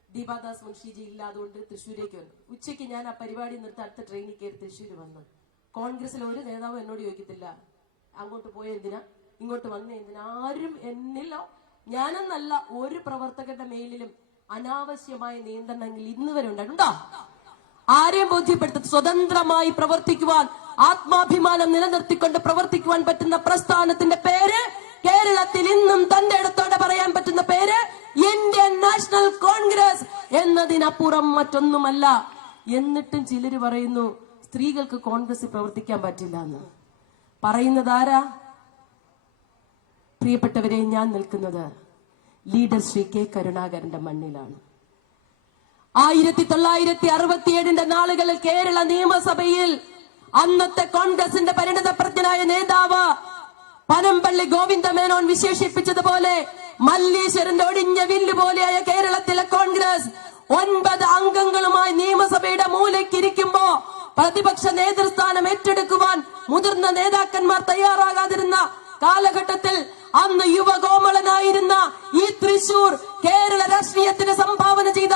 ദീപാദാസ് മുൻഷിജി ഇല്ല, അതുകൊണ്ട് തൃശ്ശൂരേക്ക് വന്നു. ഉച്ചയ്ക്ക് ഞാൻ ആ പരിപാടി നിർത്തി അടുത്ത ട്രെയിനിൽ കയറി തൃശ്ശൂർ വന്നു. കോൺഗ്രസിൽ ഒരു നേതാവ് എന്നോട് ചോദിക്കത്തില്ല അങ്ങോട്ട് പോയ എന്തിനാ, ഇങ്ങോട്ട് വന്ന എന്തിനാ. ആരും എന്നില്ലോ ഞാനെന്നല്ല ഒരു പ്രവർത്തകരുടെ മേലിലും അനാവശ്യമായ നിയന്ത്രണങ്ങൾ ഇന്ന് വരെ ഉണ്ടായിട്ടുണ്ടോ? ആരെയും ബോധ്യപ്പെടുത്തി സ്വതന്ത്രമായി പ്രവർത്തിക്കുവാൻ, ആത്മാഭിമാനം നിലനിർത്തിക്കൊണ്ട് പ്രവർത്തിക്കുവാൻ പറ്റുന്ന പ്രസ്ഥാനത്തിന്റെ പേര് കേരളത്തിൽ ഇന്നും തന്റെ ഇടത്തോടെ പറയാൻ പറ്റുന്ന പേര് ഇന്ത്യൻ നാഷണൽ കോൺഗ്രസ് എന്നതിനപ്പുറം മറ്റൊന്നുമല്ല. എന്നിട്ടും ചിലര് പറയുന്നു സ്ത്രീകൾക്ക് കോൺഗ്രസിൽ പ്രവർത്തിക്കാൻ പറ്റില്ല എന്ന്. പറയുന്നത് ആരാ? പ്രിയപ്പെട്ടവരെ, ഞാൻ നിൽക്കുന്നത് ലീഡർ ശ്രീ K. കരുണാകരന്റെ മണ്ണിലാണ്. 1967 നാളുകളിൽ കേരള നിയമസഭയിൽ അന്നത്തെ കോൺഗ്രസിന്റെ പരിണതപ്രജ്ഞനായ നേതാവ് പനമ്പള്ളി ഗോവിന്ദ മേനോൻ വിശേഷിപ്പിച്ചതുപോലെ മല്ലീശ്വരന്റെ ഒടിഞ്ഞ വില്ല് പോലെയായ കേരളത്തിലെ കോൺഗ്രസ് 9 അംഗങ്ങളുമായി നിയമസഭയുടെ മൂലയ്ക്കിരിക്കുമ്പോ പ്രതിപക്ഷ നേതൃസ്ഥാനം ഏറ്റെടുക്കുവാൻ മുതിർന്ന നേതാക്കന്മാർ തയ്യാറാകാതിരുന്ന കാലഘട്ടത്തിൽ അന്ന് യുവകോമളനായിരുന്ന ഈ തൃശൂർ കേരള രാഷ്ട്രീയത്തിന് സംഭാവന ചെയ്ത,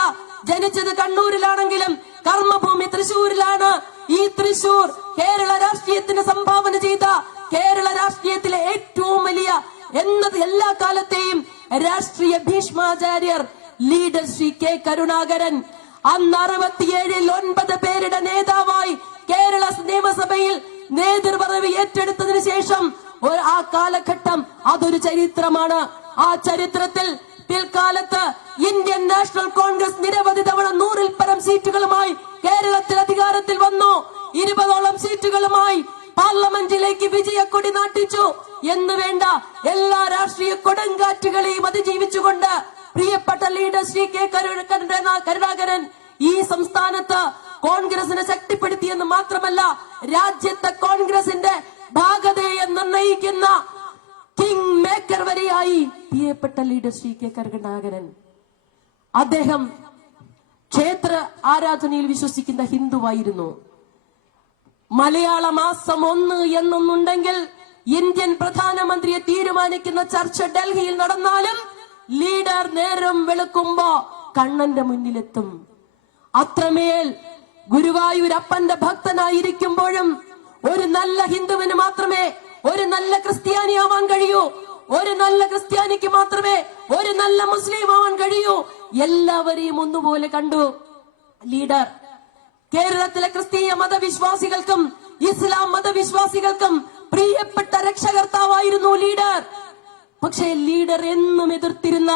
ജനിച്ചത് കണ്ണൂരിലാണെങ്കിലും കർമ്മഭൂമി തൃശൂരിലാണ്, ഈ തൃശൂർ കേരള രാഷ്ട്രീയത്തിന് സംഭാവന ചെയ്ത, കേരള രാഷ്ട്രീയത്തിലെ ഏറ്റവും വലിയ എന്നത് എല്ലാ കാലത്തെയും രാഷ്ട്രീയ ഭീഷ്മാചാര്യർ ലീഡർ ശ്രീ കെ കരുണാകരൻ അന്ന് 67-ൽ 9 പേരുടെ നേതാവായി കേരള നിയമസഭയിൽ നേതൃപദവി ഏറ്റെടുത്തതിനു ശേഷം ആ കാലഘട്ടം അതൊരു ചരിത്രമാണ്. ആ ചരിത്രത്തിൽ പിൽക്കാലത്ത് ഇന്ത്യൻ നാഷണൽ കോൺഗ്രസ് നിരവധി തവണ 100-ൽ പരം സീറ്റുകളുമായി കേരളത്തിൽ അധികാരത്തിൽ വന്നു. 20ഓളം സീറ്റുകളുമായി പാർലമെന്റിലേക്ക് വിജയക്കൊടി നാട്ടിച്ചു. എന്ന് വേണ്ട എല്ലാ രാഷ്ട്രീയ കൊടുങ്കാറ്റുകളെയും അതിജീവിച്ചുകൊണ്ട് പ്രിയപ്പെട്ട ലീഡർ ശ്രീ കെ കരുണാകരൻ ഈ സംസ്ഥാനത്ത് കോൺഗ്രസിനെ ശക്തിപ്പെടുത്തിയെന്ന് മാത്രമല്ല, രാജ്യത്തെ കോൺഗ്രസിന്റെ ഭാഗതയെ നിർണയിക്കുന്ന കിങ് മേക്കർ വരെയായി പ്രിയപ്പെട്ട ലീഡർ ശ്രീ കെ കരുണാകരൻ. അദ്ദേഹം ക്ഷേത്ര ആരാധനയിൽ വിശ്വസിക്കുന്ന ഹിന്ദുവായിരുന്നു. മലയാള മാസം 1 എന്നൊന്നുണ്ടെങ്കിൽ ഇന്ത്യൻ പ്രധാനമന്ത്രിയെ തീരുമാനിക്കുന്ന ചർച്ച ഡൽഹിയിൽ നടന്നാലും ലീഡർ നേരം വെളുക്കുമ്പോ കണ്ണന്റെ മുന്നിലെത്തും. അത്രമേൽ ഗുരുവായൂരപ്പന്റെ ഭക്തനായിരിക്കുമ്പോഴും ഒരു നല്ല ഹിന്ദുവിന് മാത്രമേ ഒരു നല്ല ക്രിസ്ത്യാനിയാവാൻ കഴിയൂ, ഒരു നല്ല ക്രിസ്ത്യാനിക്ക് മാത്രമേ ഒരു നല്ല മുസ്ലിം ആവാൻ കഴിയൂ. എല്ലാവരെയും ഒന്നുപോലെ കണ്ടു ലീഡർ. കേരളത്തിലെ ക്രിസ്തീയ മതവിശ്വാസികൾക്കും ഇസ്ലാം മതവിശ്വാസികൾക്കും പ്രിയപ്പെട്ട രക്ഷകർത്താവായിരുന്നു ലീഡർ. പക്ഷേ ലീഡർ എന്നും എതിർത്തിരുന്ന,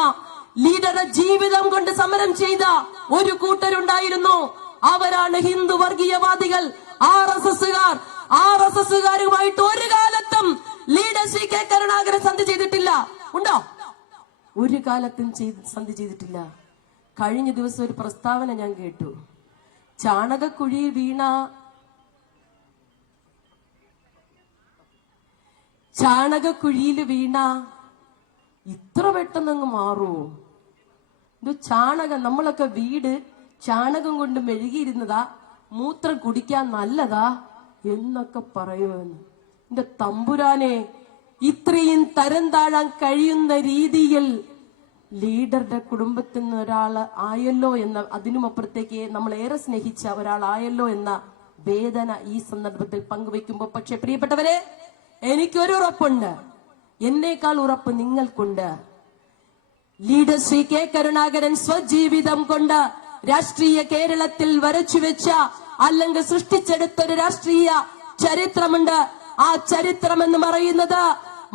ലീഡറുടെ ജീവിതം കൊണ്ട് സമരം ചെയ്ത ഒരു കൂട്ടരുണ്ടായിരുന്നു. അവരാണ് ഹിന്ദു വർഗീയവാദികൾ, RSSകാരുമായിട്ട് ഒരു കാലത്തും ലീഡർ ശ്രീ കെ കരുണാകരൻ സന്ധി ചെയ്തിട്ടില്ല. ഉണ്ടോ? ഒരു കാലത്തും സന്ധി ചെയ്തിട്ടില്ല. കഴിഞ്ഞ ദിവസം ഒരു പ്രസ്താവന ഞാൻ കേട്ടു. ചാണകക്കുഴിയിൽ വീണ ഇത്ര പെട്ടെന്നങ്ങ് മാറുമോ? ഇത് ചാണകം, നമ്മളൊക്കെ വീട് ചാണകം കൊണ്ട് മെഴുകിയിരുന്നതാ, മൂത്രം കുടിക്കാൻ നല്ലതാ എന്നൊക്കെ പറയുമെന്ന്. എന്റെ തമ്പുരാനെ, ഇത്രയും തരം താഴാൻ കഴിയുന്ന രീതിയിൽ ലീഡറുടെ കുടുംബത്തിൽ നിന്ന് ഒരാൾ ആയല്ലോ എന്ന, അതിനുമപ്പുറത്തേക്ക് നമ്മൾ ഏറെ സ്നേഹിച്ച ഒരാളായല്ലോ എന്ന വേദന ഈ സന്ദർഭത്തിൽ പങ്കുവെക്കുമ്പോൾ, പക്ഷെ പ്രിയപ്പെട്ടവരെ, എനിക്കൊരു ഉറപ്പുണ്ട്, എന്നേക്കാൾ ഉറപ്പ് നിങ്ങൾക്കുണ്ട്. ലീഡർ ശ്രീ കെ കരുണാകരൻ സ്വജീവിതം കൊണ്ട് രാഷ്ട്രീയ കേരളത്തിൽ വരച്ചുവെച്ച അല്ലെങ്കിൽ സൃഷ്ടിച്ചെടുത്തൊരു രാഷ്ട്രീയ ചരിത്രമുണ്ട്. ആ ചരിത്രം എന്ന് പറയുന്നത്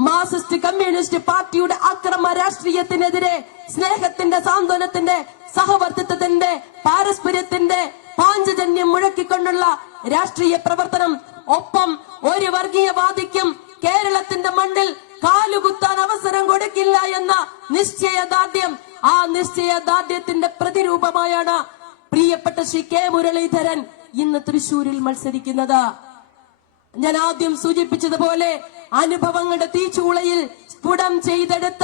മാർക്സിസ്റ്റ് കമ്മ്യൂണിസ്റ്റ് പാർട്ടിയുടെ അക്രമ രാഷ്ട്രീയത്തിനെതിരെ സ്നേഹത്തിന്റെ, സാന്ത്വനത്തിന്റെ, സഹവർത്തിത്വത്തിന്റെ, പാരസ്പര്യത്തിന്റെ പാഞ്ചജന്യം മുഴക്കിക്കൊണ്ടുള്ള രാഷ്ട്രീയ പ്രവർത്തനം. ഒപ്പം ഒരു വർഗീയവാദിക്കും കേരളത്തിന്റെ മണ്ണിൽ കാലുകുത്താൻ അവസരം കൊടുക്കില്ല എന്ന നിശ്ചയദാർഢ്യം. ആ നിശ്ചയദാർഢ്യത്തിന്റെ പ്രതിരൂപമായാണ് പ്രിയപ്പെട്ട ശ്രീ കെ മുരളീധരൻ ഇന്ന് തൃശൂരിൽ മത്സരിക്കുന്നത്. ഞാൻ ആദ്യം സൂചിപ്പിച്ചതുപോലെ അനുഭവങ്ങളുടെ തീച്ചൂളയിൽ സ്ഫുടം ചെയ്തെടുത്ത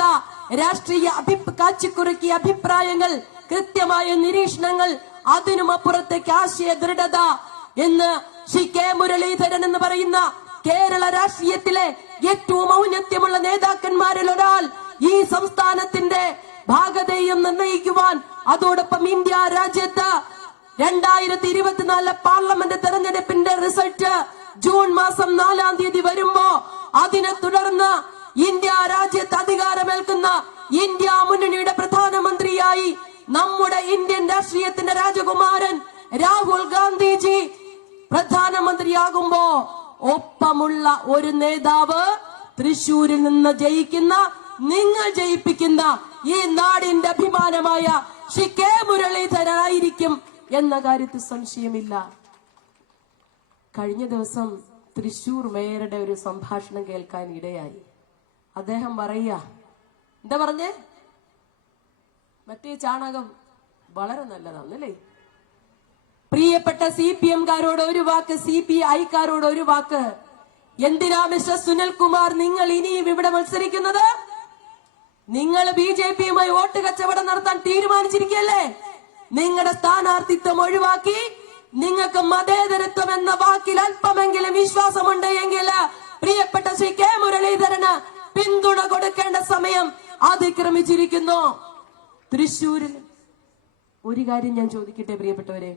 രാഷ്ട്രീയ കാച്ചിക്കുറുക്കിയ അഭിപ്രായങ്ങൾ, കൃത്യമായ നിരീക്ഷണങ്ങൾ, അതിനും അപ്പുറത്തേക്ക് ആശയ ദൃഢത എന്ന് ശ്രീ കെ മുരളീധരൻ എന്ന് പറയുന്ന കേരള രാഷ്ട്രീയത്തിലെ ഏറ്റവും ഔന്നത്യമുള്ള നേതാക്കന്മാരിൽ ഒരാൾ ഈ സംസ്ഥാനത്തിന്റെ ഭാഗതയും നിർണയിക്കുവാൻ, അതോടൊപ്പം ഇന്ത്യ രാജ്യത്ത് 2024 പാർലമെന്റ് തെരഞ്ഞെടുപ്പിന്റെ റിസൾട്ട് ജൂൺ മാസം 4-ാം തീയതി വരുമ്പോ അതിനെ തുടർന്ന് ഇന്ത്യ രാജ്യത്ത് അധികാരമേൽക്കുന്ന ഇന്ത്യ മുന്നണിയുടെ പ്രധാനമന്ത്രിയായി നമ്മുടെ ഇന്ത്യൻ രാഷ്ട്രീയത്തിന്റെ രാജകുമാരൻ രാഹുൽ ഗാന്ധിജി പ്രധാനമന്ത്രിയാകുമ്പോ ഒപ്പമുള്ള ഒരു നേതാവ്, തൃശൂരിൽ നിന്ന് ജയിക്കുന്ന, നിങ്ങൾ ജയിപ്പിക്കുന്ന ഈ നാടിന്റെ അഭിമാനമായ ശ്രീ കെ മുരളീധരനായിരിക്കും എന്ന കാര്യത്തിൽ സംശയമില്ല. കഴിഞ്ഞ ദിവസം തൃശൂർ മേയറുടെ ഒരു സംഭാഷണം കേൾക്കാൻ ഇടയായി. അദ്ദേഹം എന്താ പറഞ്ഞേ? മറ്റേ ചാണകം വളരെ നല്ലതാണല്ലേ? പ്രിയപ്പെട്ട CPM-കാരോട് ഒരു വാക്ക്, CPI-കാരോട് ഒരു വാക്ക്. എന്തിനാ മിസ്റ്റർ സുനിൽകുമാർ നിങ്ങൾ ഇനിയും ഇവിടെ മത്സരിക്കുന്നത്? നിങ്ങൾ BJP-യുമായി വോട്ട് കച്ചവടം നടത്താൻ തീരുമാനിച്ചിരിക്കുകയല്ലേ? നിങ്ങളുടെ സ്ഥാനാർത്ഥിത്വം ഒഴിവാക്കി നിങ്ങൾക്ക് മതേതരത്വം എന്ന വാക്കിൽ അല്പമെങ്കിലും വിശ്വാസമുണ്ട് എങ്കിൽ പ്രിയപ്പെട്ട ശ്രീ കെ മുരളീധരന് പിന്തുണ കൊടുക്കേണ്ട സമയം അതിക്രമിച്ചിരിക്കുന്നു. തൃശ്ശൂരിൽ ഒരു കാര്യം ഞാൻ ചോദിക്കട്ടെ പ്രിയപ്പെട്ടവരെ,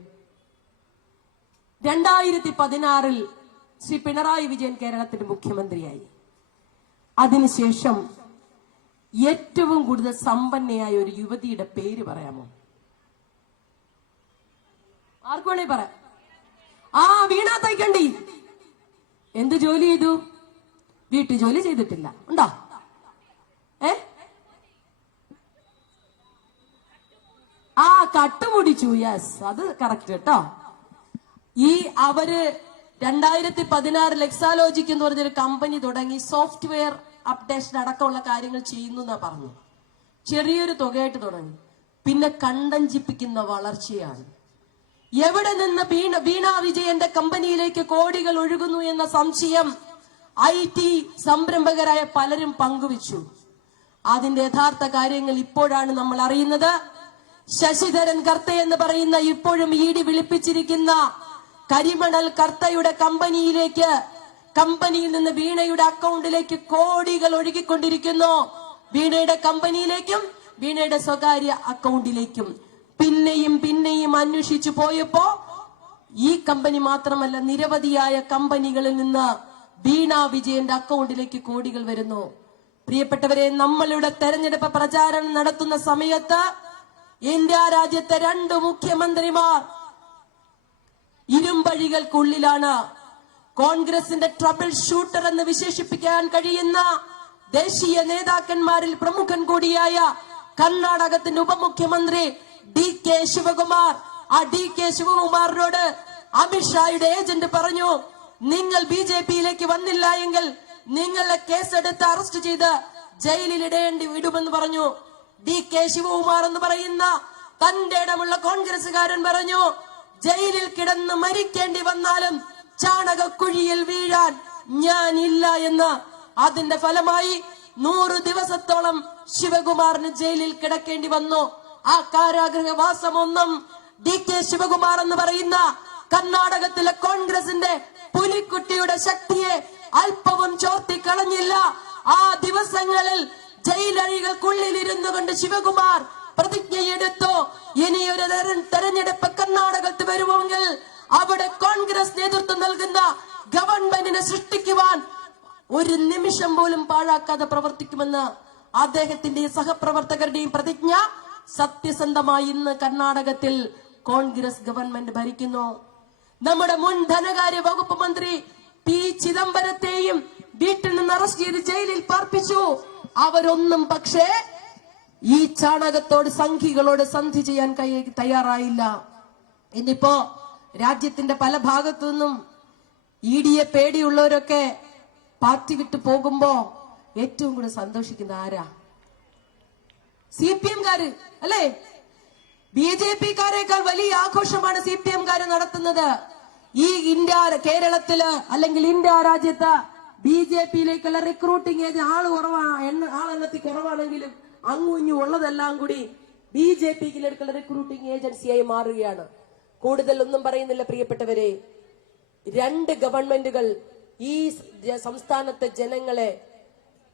2016-ൽ ശ്രീ പിണറായി വിജയൻ കേരളത്തിന്റെ മുഖ്യമന്ത്രിയായി. അതിനുശേഷം ഏറ്റവും കൂടുതൽ സമ്പന്നയായ ഒരു യുവതിയുടെ പേര് പറയാമോ? ആർക്കുവേണേ പറയാം. വീണ തൈക്കണ്ടി. എന്ത് ജോലി ചെയ്തു? വീട്ടു ജോലി ചെയ്തിട്ടില്ല. ഉണ്ടോ? കട്ടുമുടിച്ചു. യെസ്, അത് കറക്റ്റ് കേട്ടോ. അവര് 2016 എക്സാലോജിക് എന്ന് പറഞ്ഞൊരു കമ്പനി തുടങ്ങി സോഫ്റ്റ്വെയർ അപ്ഡേഷൻ അടക്കമുള്ള കാര്യങ്ങൾ ചെയ്യുന്നു എന്നാ പറഞ്ഞു. ചെറിയൊരു തുകയായിട്ട് തുടങ്ങി. പിന്നെ കണ്ടഞ്ചിപ്പിക്കുന്ന വളർച്ചയാണ്. എവിടെ നിന്ന് വീണ വിജയന്റെ കമ്പനിയിലേക്ക് കോടികൾ ഒഴുകുന്നു എന്ന സംശയം IT സംരംഭകരായ പലരും പങ്കുവച്ചു. അതിന്റെ യഥാർത്ഥ കാര്യങ്ങൾ ഇപ്പോഴാണ് നമ്മൾ അറിയുന്നത്. ശശിധരൻ കർത്ത എന്ന് പറയുന്ന ഇപ്പോഴും ED വിളിപ്പിച്ചിരിക്കുന്ന കരിമണൽ കർത്തയുടെ കമ്പനിയിൽ നിന്ന് വീണയുടെ അക്കൗണ്ടിലേക്ക് കോടികൾ ഒഴുകിക്കൊണ്ടിരിക്കുന്നു. വീണയുടെ കമ്പനിയിലേക്കും വീണയുടെ സ്വകാര്യ അക്കൗണ്ടിലേക്കും. പിന്നെയും അന്വേഷിച്ചു പോയപ്പോ ഈ കമ്പനി മാത്രമല്ല, നിരവധിയായ കമ്പനികളിൽ നിന്ന് വീണ വിജയന്റെ അക്കൗണ്ടിലേക്ക് കോടികൾ വരുന്നു. പ്രിയപ്പെട്ടവരെ, നമ്മളുടെ തെരഞ്ഞെടുപ്പ് പ്രചാരണം നടത്തുന്ന സമയത്ത് ഇന്ത്യ രാജ്യത്തെ 2 മുഖ്യമന്ത്രിമാർ ഇരുമ്പഴികൾക്കുള്ളിലാണ്. കോൺഗ്രസിന്റെ ട്രബിൾ ഷൂട്ടർ എന്ന് വിശേഷിപ്പിക്കാൻ കഴിയുന്ന ദേശീയ നേതാക്കന്മാരിൽ പ്രമുഖൻ കൂടിയായ കർണാടകത്തിന്റെ ഉപമുഖ്യമന്ത്രി DK ശിവകുമാർ. DK ശിവകുമാറിനോട് അമിത്ഷായുടെ ഏജന്റ് പറഞ്ഞു, നിങ്ങൾ BJP-യിലേക്ക് വന്നില്ല എങ്കിൽ നിങ്ങളെ കേസെടുത്ത് അറസ്റ്റ് ചെയ്ത് ജയിലിൽ ഇടേണ്ടി വിടുമെന്ന് പറഞ്ഞു. DK ശിവകുമാർ എന്ന് പറയുന്ന തന്റെ ഇടമുള്ള കോൺഗ്രസുകാരൻ പറഞ്ഞു, ജയിലിൽ കിടന്ന് മരിക്കേണ്ടി വന്നാലും ചാണകക്കുഴിയിൽ വീഴാൻ ഞാനില്ല എന്ന്. അതിന്റെ ഫലമായി 100 ദിവസത്തോളം ശിവകുമാറിന് ജയിലിൽ കിടക്കേണ്ടി വന്നു. ആ കാരാഗൃഹവാസമൊന്നും DK ശിവകുമാർ എന്ന് പറയുന്ന കർണാടകത്തിലെ കോൺഗ്രസിന്റെ പുലിക്കുട്ടിയുടെ ശക്തിയെ അല്പവും ചോർത്തിക്കളഞ്ഞില്ല. ആ ദിവസങ്ങളിൽ ജയിലഴികൾക്കുള്ളിൽ ഇരുന്നു കൊണ്ട് ശിവകുമാർ പ്രതിജ്ഞയെടുത്തു, ഇനിയൊരു തെരഞ്ഞെടുപ്പ് കർണാടകത്ത് വരുമെങ്കിൽ അവിടെ കോൺഗ്രസ് നേതൃത്വം നൽകുന്ന ഗവൺമെന്റിനെ സൃഷ്ടിക്കുവാൻ ഒരു നിമിഷം പോലും പാഴാക്കാതെ പ്രവർത്തിക്കുമെന്ന്. അദ്ദേഹത്തിന്റെ സഹപ്രവർത്തകരുടെയും പ്രതിജ്ഞ സത്യസന്ധമായി ഇന്ന് കർണാടകത്തിൽ കോൺഗ്രസ് ഗവൺമെന്റ് ഭരിക്കുന്നു. നമ്മുടെ മുൻ ധനകാര്യ വകുപ്പ് മന്ത്രി P. ചിദംബരത്തെയും വീട്ടിൽ നിന്ന് അറസ്റ്റ് ചെയ്ത് ജയിലിൽ പാർപ്പിച്ചു. അവരൊന്നും പക്ഷേ ഈ ചാണകത്തോട് സംഘികളോട് സന്ധി ചെയ്യാൻ തയ്യാറായില്ല. ഇന്നിപ്പോ രാജ്യത്തിന്റെ പല ഭാഗത്തു നിന്നും ED-യെ പേടിയുള്ളവരൊക്കെ പാർട്ടി വിട്ടു പോകുമ്പോ ഏറ്റവും കൂടുതൽ സന്തോഷിക്കുന്ന ആരാ? CPM-കാര് അല്ലേ? BJP-കാരേക്കാൾ വലിയ ആഘോഷമാണ് CPM-കാര് നടത്തുന്നത്. ഈ കേരളത്തില് അല്ലെങ്കിൽ ഇന്ത്യ രാജ്യത്ത് BJP-യിലേക്കുള്ള റിക്രൂട്ടിംഗ് ആളെണ്ണത്തിൽ കുറവാണെങ്കിലും അങ്ങും ഇങ്ങും ഉള്ളതെല്ലാം കൂടി BJP-യിലേക്കുള്ള റിക്രൂട്ടിംഗ് ഏജൻസിയായി മാറുകയാണ്. കൂടുതലൊന്നും പറയുന്നില്ല പ്രിയപ്പെട്ടവരെ. 2 ഗവൺമെന്റുകൾ ഈ സംസ്ഥാനത്തെ ജനങ്ങളെ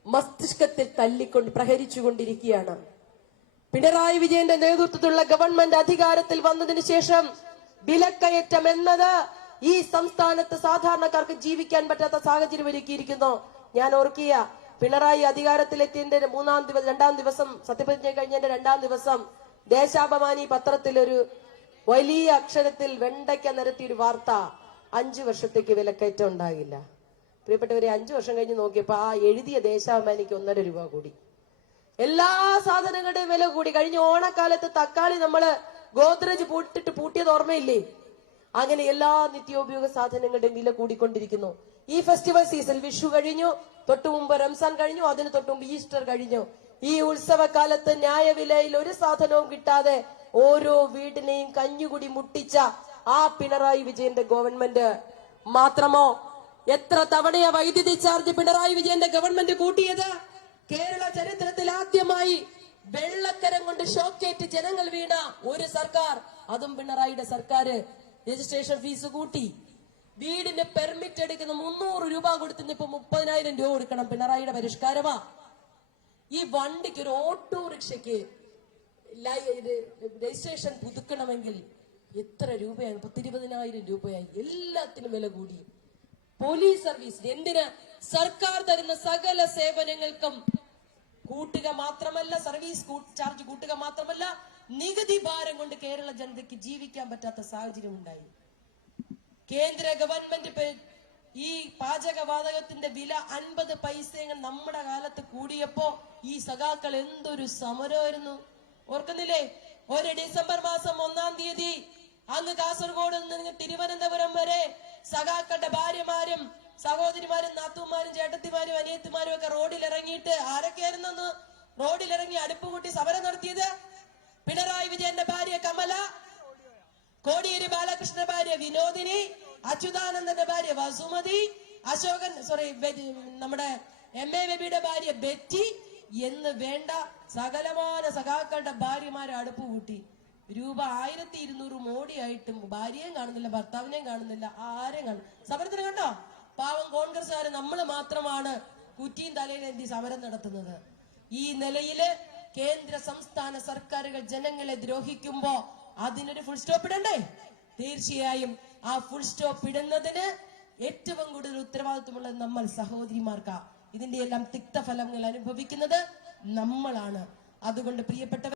മസ്തിഷ്കത്തിൽ പ്രഹരിച്ചുകൊണ്ടിരിക്കുകയാണ്. പിണറായി വിജയന്റെ നേതൃത്വത്തിലുള്ള ഗവൺമെന്റ് അധികാരത്തിൽ വന്നതിന് ശേഷം വിലക്കയറ്റം എന്നത് ഈ സംസ്ഥാനത്ത് സാധാരണക്കാർക്ക് ജീവിക്കാൻ പറ്റാത്ത സാഹചര്യം ഒരുക്കിയിരിക്കുന്നു. ഞാൻ ഓർക്കുക, പിണറായി അധികാരത്തിലെത്തിയതിന്റെ 2ാം ദിവസം സത്യപ്രതിജ്ഞ കഴിഞ്ഞതിന്റെ 2ാം ദിവസം ദേശാഭിമാനി പത്രത്തിൽ ഒരു വലിയ അക്ഷരത്തിൽ വെണ്ടയ്ക്ക നിരത്തിയൊരു വാർത്ത, 5 വർഷത്തേക്ക് വിലക്കയറ്റം ഉണ്ടാകില്ല. പ്രിയപ്പെട്ടവരെ, 5 വർഷം കഴിഞ്ഞ് നോക്കിയപ്പോ ആ എഴുതിയ ദേശാഭിമാനിക്ക് 1.5 രൂപ കൂടി. എല്ലാ സാധനങ്ങളുടെയും വില കൂടി. കഴിഞ്ഞ ഓണക്കാലത്ത് തക്കാളി നമ്മള് ഗോദ്രേജ് പൂട്ടിയത് ഓർമ്മയില്ലേ? അങ്ങനെ എല്ലാ നിത്യോപയോഗ സാധനങ്ങളുടെയും വില കൂടിക്കൊണ്ടിരിക്കുന്നു. ഈ ഫെസ്റ്റിവൽ സീസൺ, വിഷു കഴിഞ്ഞു, തൊട്ടു മുമ്പ് റംസാൻ കഴിഞ്ഞു, അതിന് തൊട്ടു മുമ്പ് ഈസ്റ്റർ കഴിഞ്ഞു. ഈ ഉത്സവകാലത്ത് ന്യായവിലയിൽ ഒരു സാധനവും കിട്ടാതെ ഓരോ വീടിനെയും കഞ്ഞുകുടി മുട്ടിച്ച ആ പിണറായി വിജയന്റെ ഗവൺമെന്റ്. മാത്രമോ, എത്ര തവണയാ വൈദ്യുതി ചാർജ് പിണറായി വിജയന്റെ ഗവൺമെന്റ് കൂട്ടിയത്? കേരള ചരിത്രത്തിൽ ആദ്യമായി വെള്ളക്കരം കൊണ്ട് ഷോക്കേറ്റ് ജനങ്ങൾ വീണ ഒരു സർക്കാർ, അതും പിണറായിയുടെ സർക്കാർ രജിസ്ട്രേഷൻ ഫീസ് കൂട്ടി. വീടിന് പെർമിറ്റ് എടുക്കുന്ന 300 രൂപ കൊടുത്തിന് ഇപ്പൊ 30,000 രൂപ കൊടുക്കണം. പിണറായിയുടെ പരിഷ്കാരമാ. ഈ വണ്ടിക്ക്, ഒരു ഓട്ടോറിക്ഷയ്ക്ക് രജിസ്ട്രേഷൻ പുതുക്കണമെങ്കിൽ എത്ര രൂപയാണ്? 20,000 രൂപയായി. എല്ലാത്തിനും വില കൂടി. പോലീസ് സർവീസ് എന്തിന്? സർക്കാർ തരുന്ന സകല സേവനങ്ങൾക്കും കൂട്ടുക മാത്രമല്ല, സർവീസ് ചാർജ് കൂട്ടുക മാത്രമല്ല, നികുതി ഭാരം കൊണ്ട് കേരള ജനതയ്ക്ക് ജീവിക്കാൻ പറ്റാത്ത സാഹചര്യം ഉണ്ടായി. കേന്ദ്ര ഗവൺമെന്റ് ഈ പാചകവാതകത്തിന്റെ വില 50 പൈസ നമ്മുടെ കാലത്ത് കൂടിയപ്പോ ഈ സഖാക്കൾ എന്തൊരു സമരമായിരുന്നു, ഓർക്കുന്നില്ലേ? ഒരു ഡിസംബർ മാസം 1-ാം തീയതി അങ്ങ് കാസർഗോഡ് നിന്ന് തിരുവനന്തപുരം വരെ സഖാക്കളുടെ ഭാര്യമാരും സഹോദരിമാരും നാത്തൂമാരും ചേട്ടത്തിമാരും അനിയത്തിമാരും ഒക്കെ റോഡിലിറങ്ങിയിട്ട്, ആരൊക്കെയായിരുന്നു റോഡിലിറങ്ങി അടുപ്പ് കൂട്ടി സമരം നടത്തിയത്? പിണറായി വിജയന്റെ ഭാര്യ കമല, കോടിയേരി ബാലകൃഷ്ണന്റെ ഭാര്യ വിനോദിനി, അച്യുതാനന്ദന്റെ ഭാര്യ വസുമതി, നമ്മുടെ MA ബേബിയുടെ ഭാര്യ ബെറ്റി എന്ന് വേണ്ട സകലമാന സഖാക്കളുടെ ഭാര്യമാരെ അടുപ്പ് കൂട്ടി. രൂപ 1200 മോടിയായിട്ടും ഭാര്യയും കാണുന്നില്ല, ഭർത്താവിനെയും കാണുന്നില്ല, ആരെയും കാണും. സമരത്തിന് കണ്ടോ? പാവം കോൺഗ്രസ്സുകാര് നമ്മൾ മാത്രമാണ് കുറ്റിയും തലയിലേന്തി സമരം നടത്തുന്നത്. ഈ നിലയില് കേന്ദ്ര സംസ്ഥാന സർക്കാരുകൾ ജനങ്ങളെ ദ്രോഹിക്കുമ്പോ അതിനൊരു ഫുൾ സ്റ്റോപ്പ് ഇടണ്ടേ? തീർച്ചയായും ആ ഫുൾ സ്റ്റോപ്പ് ഇടുന്നതിന് ഏറ്റവും കൂടുതൽ ഉത്തരവാദിത്വമുള്ളത് നമ്മൾ സഹോദരിമാർക്കാ. ഇതിന്റെ എല്ലാം തിക്തഫലങ്ങൾ അനുഭവിക്കുന്നത് നമ്മളാണ്. അതുകൊണ്ട് പ്രിയപ്പെട്ടവർ